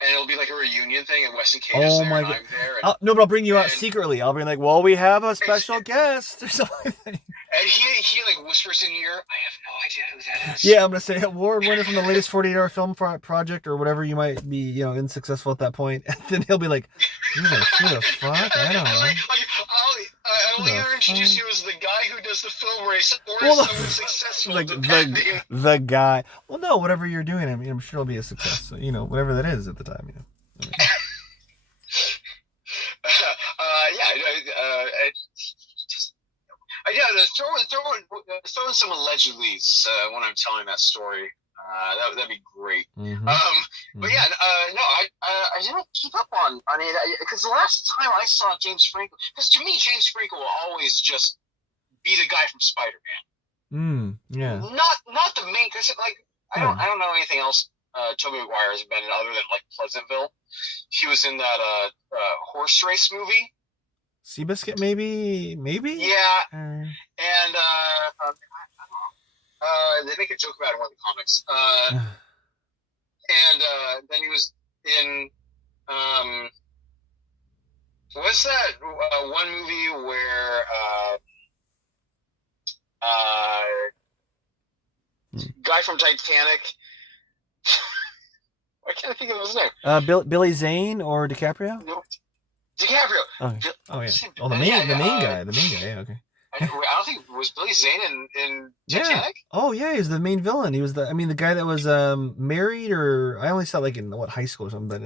And it'll be like a reunion thing, and Weston Cage is there, and I'm there. No, but I'll bring you out secretly. I'll be like, well, we have a special guest or something. And he like whispers in your ear, I have no idea who that is. Yeah, I'm going to say award winner from the latest 48-hour film project or whatever you might be, unsuccessful at that point. And then he'll be like, who the fuck? I don't know. I'll either introduce you as the guy who does the film race or someone successful. Like the guy. Well, no, whatever you're doing, I mean, I'm sure it'll be a success. So, whatever that is at the time, throw in some allegedlys when I'm telling that story. That'd be great. Mm-hmm. But yeah, I didn't keep up on it because the last time I saw James Franco, because to me James Franco will always just be the guy from Spider-Man. Yeah. Not the main. Cause like I don't know anything else. Tobey Maguire has been in other than like Pleasantville. He was in that horse race movie. Seabiscuit, maybe. Yeah, and I don't know. They make a joke about it in one of the comics. And then he was in what's that one movie where guy from Titanic. Why can't I think of his name? Billy Zane or DiCaprio? No, DiCaprio. Oh yeah. Oh, the main guy. Yeah, okay. I don't think was Billy Zane in Titanic. Yeah. Oh yeah, he's the main villain. He was the guy that was married, or I only saw like in high school or something.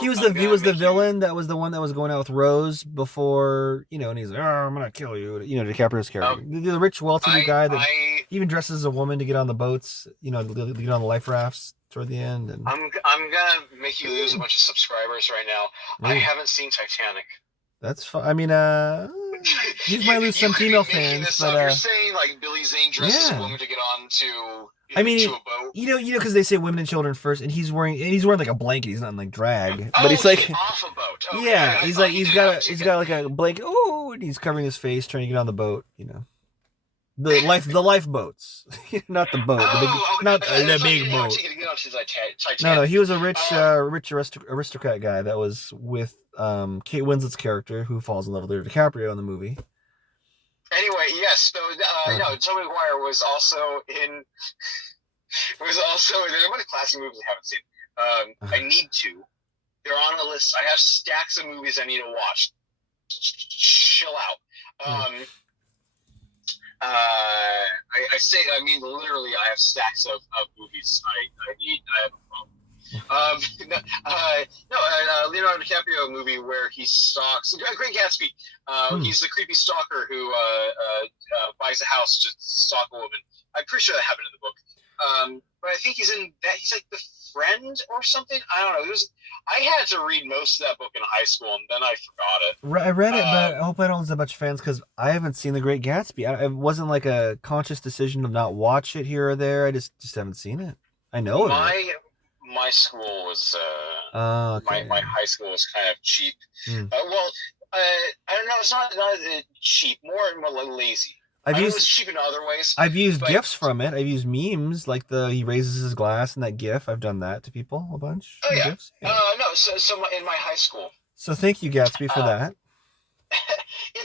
He was the villain that was the one that was going out with Rose before, and he's like, oh, I'm gonna kill you. DiCaprio's character, the rich, wealthy guy that even dresses as a woman to get on the boats, to get on the life rafts toward the end. And I'm gonna make you lose a bunch of subscribers right now. I haven't seen Titanic. That's fine. I mean, you might lose some female fans, but you're saying like Billy Zane dresses a woman to get on to a boat. Because they say women and children first, and he's wearing like a blanket. He's not in like drag, but he's like off a boat. Okay. Yeah, he's got like a blanket. Oh, and he's covering his face trying to get on the boat. The lifeboats, not the boat. Not the big boat. No, he was a rich aristocrat guy that was with Kate Winslet's character, who falls in love with Leonardo DiCaprio in the movie. Anyway, yes. So Tobey Maguire was also in. There's a bunch of classic movies I haven't seen. I need to. They're on a list. I have stacks of movies I need to watch. Chill out. I mean literally I have stacks of movies I have a phone. Leonardo DiCaprio movie where he stalks Great Gatsby. He's the creepy stalker who buys a house to stalk a woman. I'm pretty sure that happened in the book. But I think he's in that. He's like the friend or something. I don't know. I had to read most of that book in high school, and then I forgot it. I read it, but I hope I don't lose a bunch of fans because I haven't seen The Great Gatsby. It wasn't like a conscious decision to not watch it here or there. I just haven't seen it. I know it. My school was okay. my high school was kind of cheap. I don't know. It's not cheap. More like lazy. I've I know it was used cheap in other ways, I've used but GIFs from it. I've used memes like he raises his glass and that GIF. I've done that to people a bunch oh in yeah, GIFs. Yeah. no. In my high school, So thank you, Gatsby, for uh, that.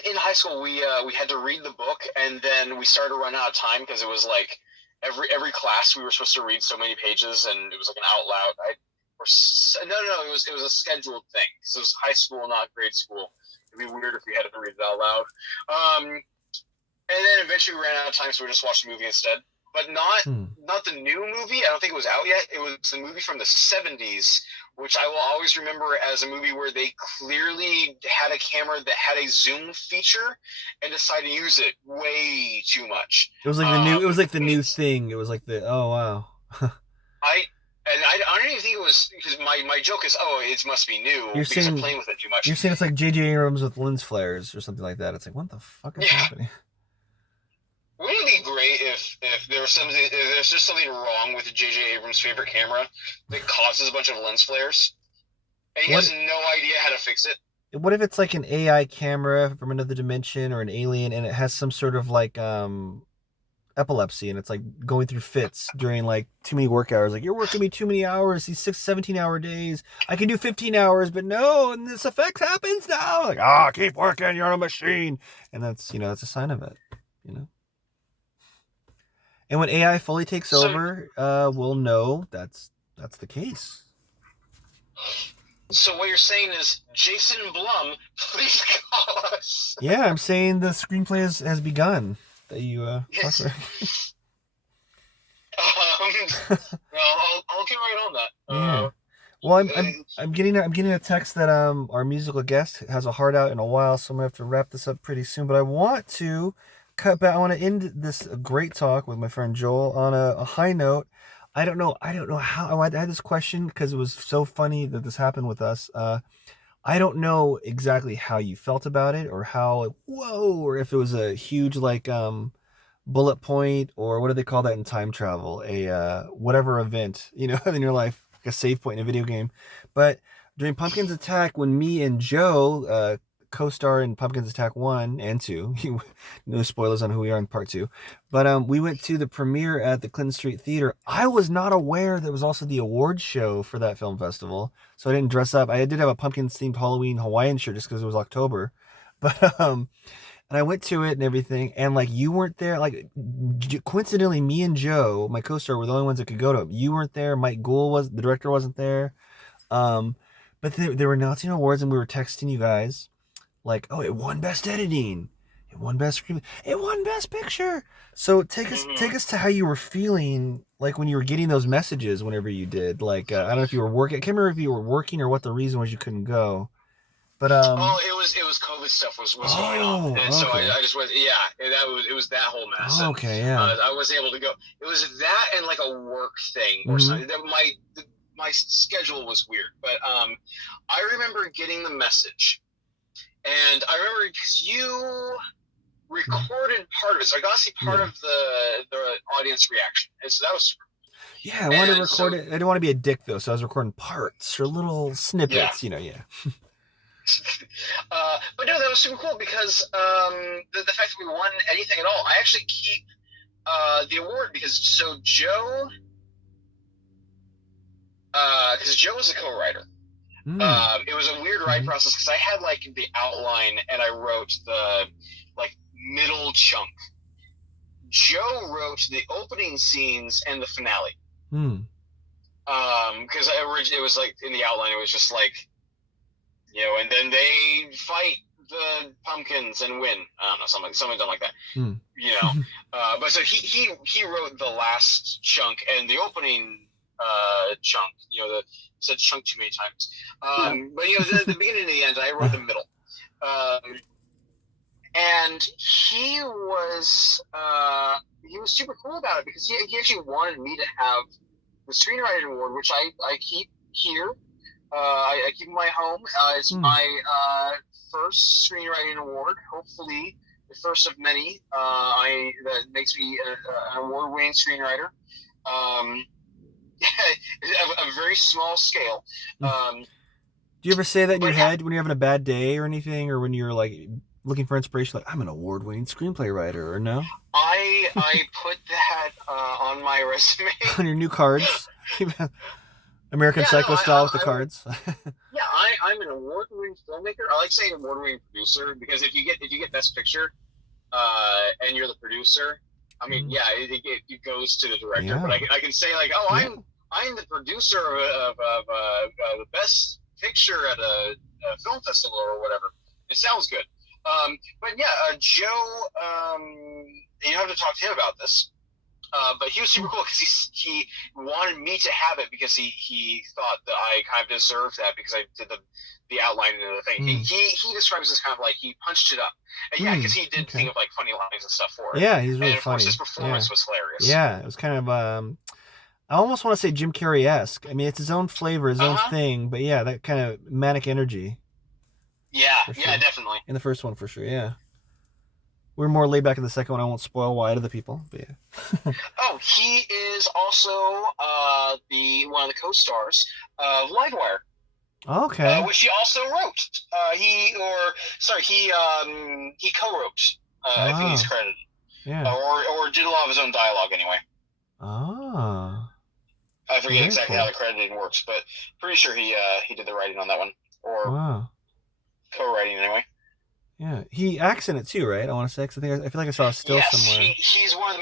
in high school, we had to read the book, and then we started to run out of time because it was like every class we were supposed to read so many pages, and it was like an out loud. No, it was a scheduled thing because it was high school, not grade school. It'd be weird if we had to read it out loud. And then eventually we ran out of time, so we just watched the movie instead. But not the new movie. I don't think it was out yet. It was the movie from the 70s, which I will always remember as a movie where they clearly had a camera that had a zoom feature and decided to use it way too much. It was like the new. It was like the new thing. It was like the oh wow. I don't even think it was because my joke is it must be new because I'm playing with it too much. You're saying it's like J.J. Abrams with lens flares or something like that. It's like what the fuck is happening? Wouldn't it be great if there's just something wrong with J.J. Abrams' favorite camera that causes a bunch of lens flares, and he has no idea how to fix it? What if it's like an AI camera from another dimension or an alien, and it has some sort of like epilepsy, and it's like going through fits during like too many work hours? Like, you're working me too many hours, these 17-hour days. I can do 15 hours, but no, and this effect happens now. Like, keep working, you're on a machine. And that's a sign of it, And when AI fully takes over, we'll know that's the case. So what you're saying is, Jason Blum, please call us. Yeah, I'm saying the screenplay has begun. That you yes. talked I'll get right on that. Yeah. Well, I'm getting a text that our musical guest has a heart out in a while, so I'm gonna have to wrap this up pretty soon. But I want to cut back. I want to end this great talk with my friend Joel on a high note. I don't know how I had this question because it was so funny that this happened with us. I don't know exactly how you felt about it, or how whoa, or if it was a huge like bullet point, or what do they call that in time travel? A whatever event, in your life, like a save point in a video game. But during Pumpkin's Attack, when me and Joe co-star in Pumpkin's Attack 1 and 2, no spoilers on who we are in part 2, but we went to the premiere at the Clinton Street Theater. I was not aware there was also the awards show for that film festival, so I didn't dress up. I did have a Pumpkins themed Halloween Hawaiian shirt just because it was October, but and I went to it and everything, and like, you weren't there. Like, coincidentally, me and Joe, my co-star, were the only ones that could go to it. You weren't there. Mike Gould the director wasn't there. But they were announcing awards, and we were texting you guys like, oh, it won best editing, it won best screen, it won best picture. So take us to how you were feeling like when you were getting those messages whenever you did. Like, I don't know if you were working. I can't remember if you were working or what the reason was you couldn't go. But it was COVID stuff was going on, and so I just went. Yeah, it was that whole mess. Okay, yeah. I wasn't able to go. It was that and like a work thing or something. My schedule was weird, but I remember getting the message, and I remember because you recorded part of it, so I got to see part of the audience reaction, and so that was super. Yeah, I wanted to record it. I didn't want to be a dick though, so I was recording parts or little snippets. Yeah. But no, that was super cool because the fact that we won anything at all, I actually keep the award because Joe was a co-writer. It was a weird writing process because I had like the outline and I wrote the like middle chunk. Joe wrote the opening scenes and the finale. Because it was like in the outline, it was just like, and then they fight the pumpkins and win. I don't know, something done like that. But so he wrote the last chunk and the opening chunk. Said chunk too many times. But the beginning and the end, I wrote the middle. And he was super cool about it because he actually wanted me to have the screenwriting award, which I keep here. I keep in my home. It's my first screenwriting award, hopefully the first of many. That makes me an award-winning screenwriter. A very small scale. Do you ever say that in your head when you're having a bad day or anything, or when you're like looking for inspiration? Like, I'm an award-winning screenplay writer, or no? I put that on my resume. On your new cards, American Yeah, no, Psycho style with the cards. yeah, I'm an award-winning filmmaker. I like saying award-winning producer because if you get Best Picture, and you're the producer, I mean, yeah, it goes to the director. But I can say like, oh, I'm the producer of the Best Picture at a film festival or whatever. It sounds good. But yeah, Joe, you have to talk to him about this. But he was super cool because he wanted me to have it because he thought that I kind of deserved that because I did the outline and the thing. He describes this kind of like he punched it up. And yeah, because he did think of like funny lines and stuff for it. Yeah, he's really and of funny. course his performance was hilarious. Yeah, it was kind of I almost want to say Jim Carrey-esque. I mean, it's his own flavor, his own thing, but yeah, that kind of manic energy. Yeah, yeah, definitely. In the first one, for sure, yeah. We're more laid back in the second one. I won't spoil why to the people, but yeah. Oh, he is also one of the co-stars of Livewire. Okay. Which he also wrote. He co-wrote. I think he's credited. Yeah. Or did a lot of his own dialogue anyway. Ah. I forget exactly how the crediting works, but pretty sure he did the writing on that one, or co-writing anyway. Yeah, he acts in it too, right? I want to say, 'cause I feel like I saw a still somewhere. Yes, he's one of the main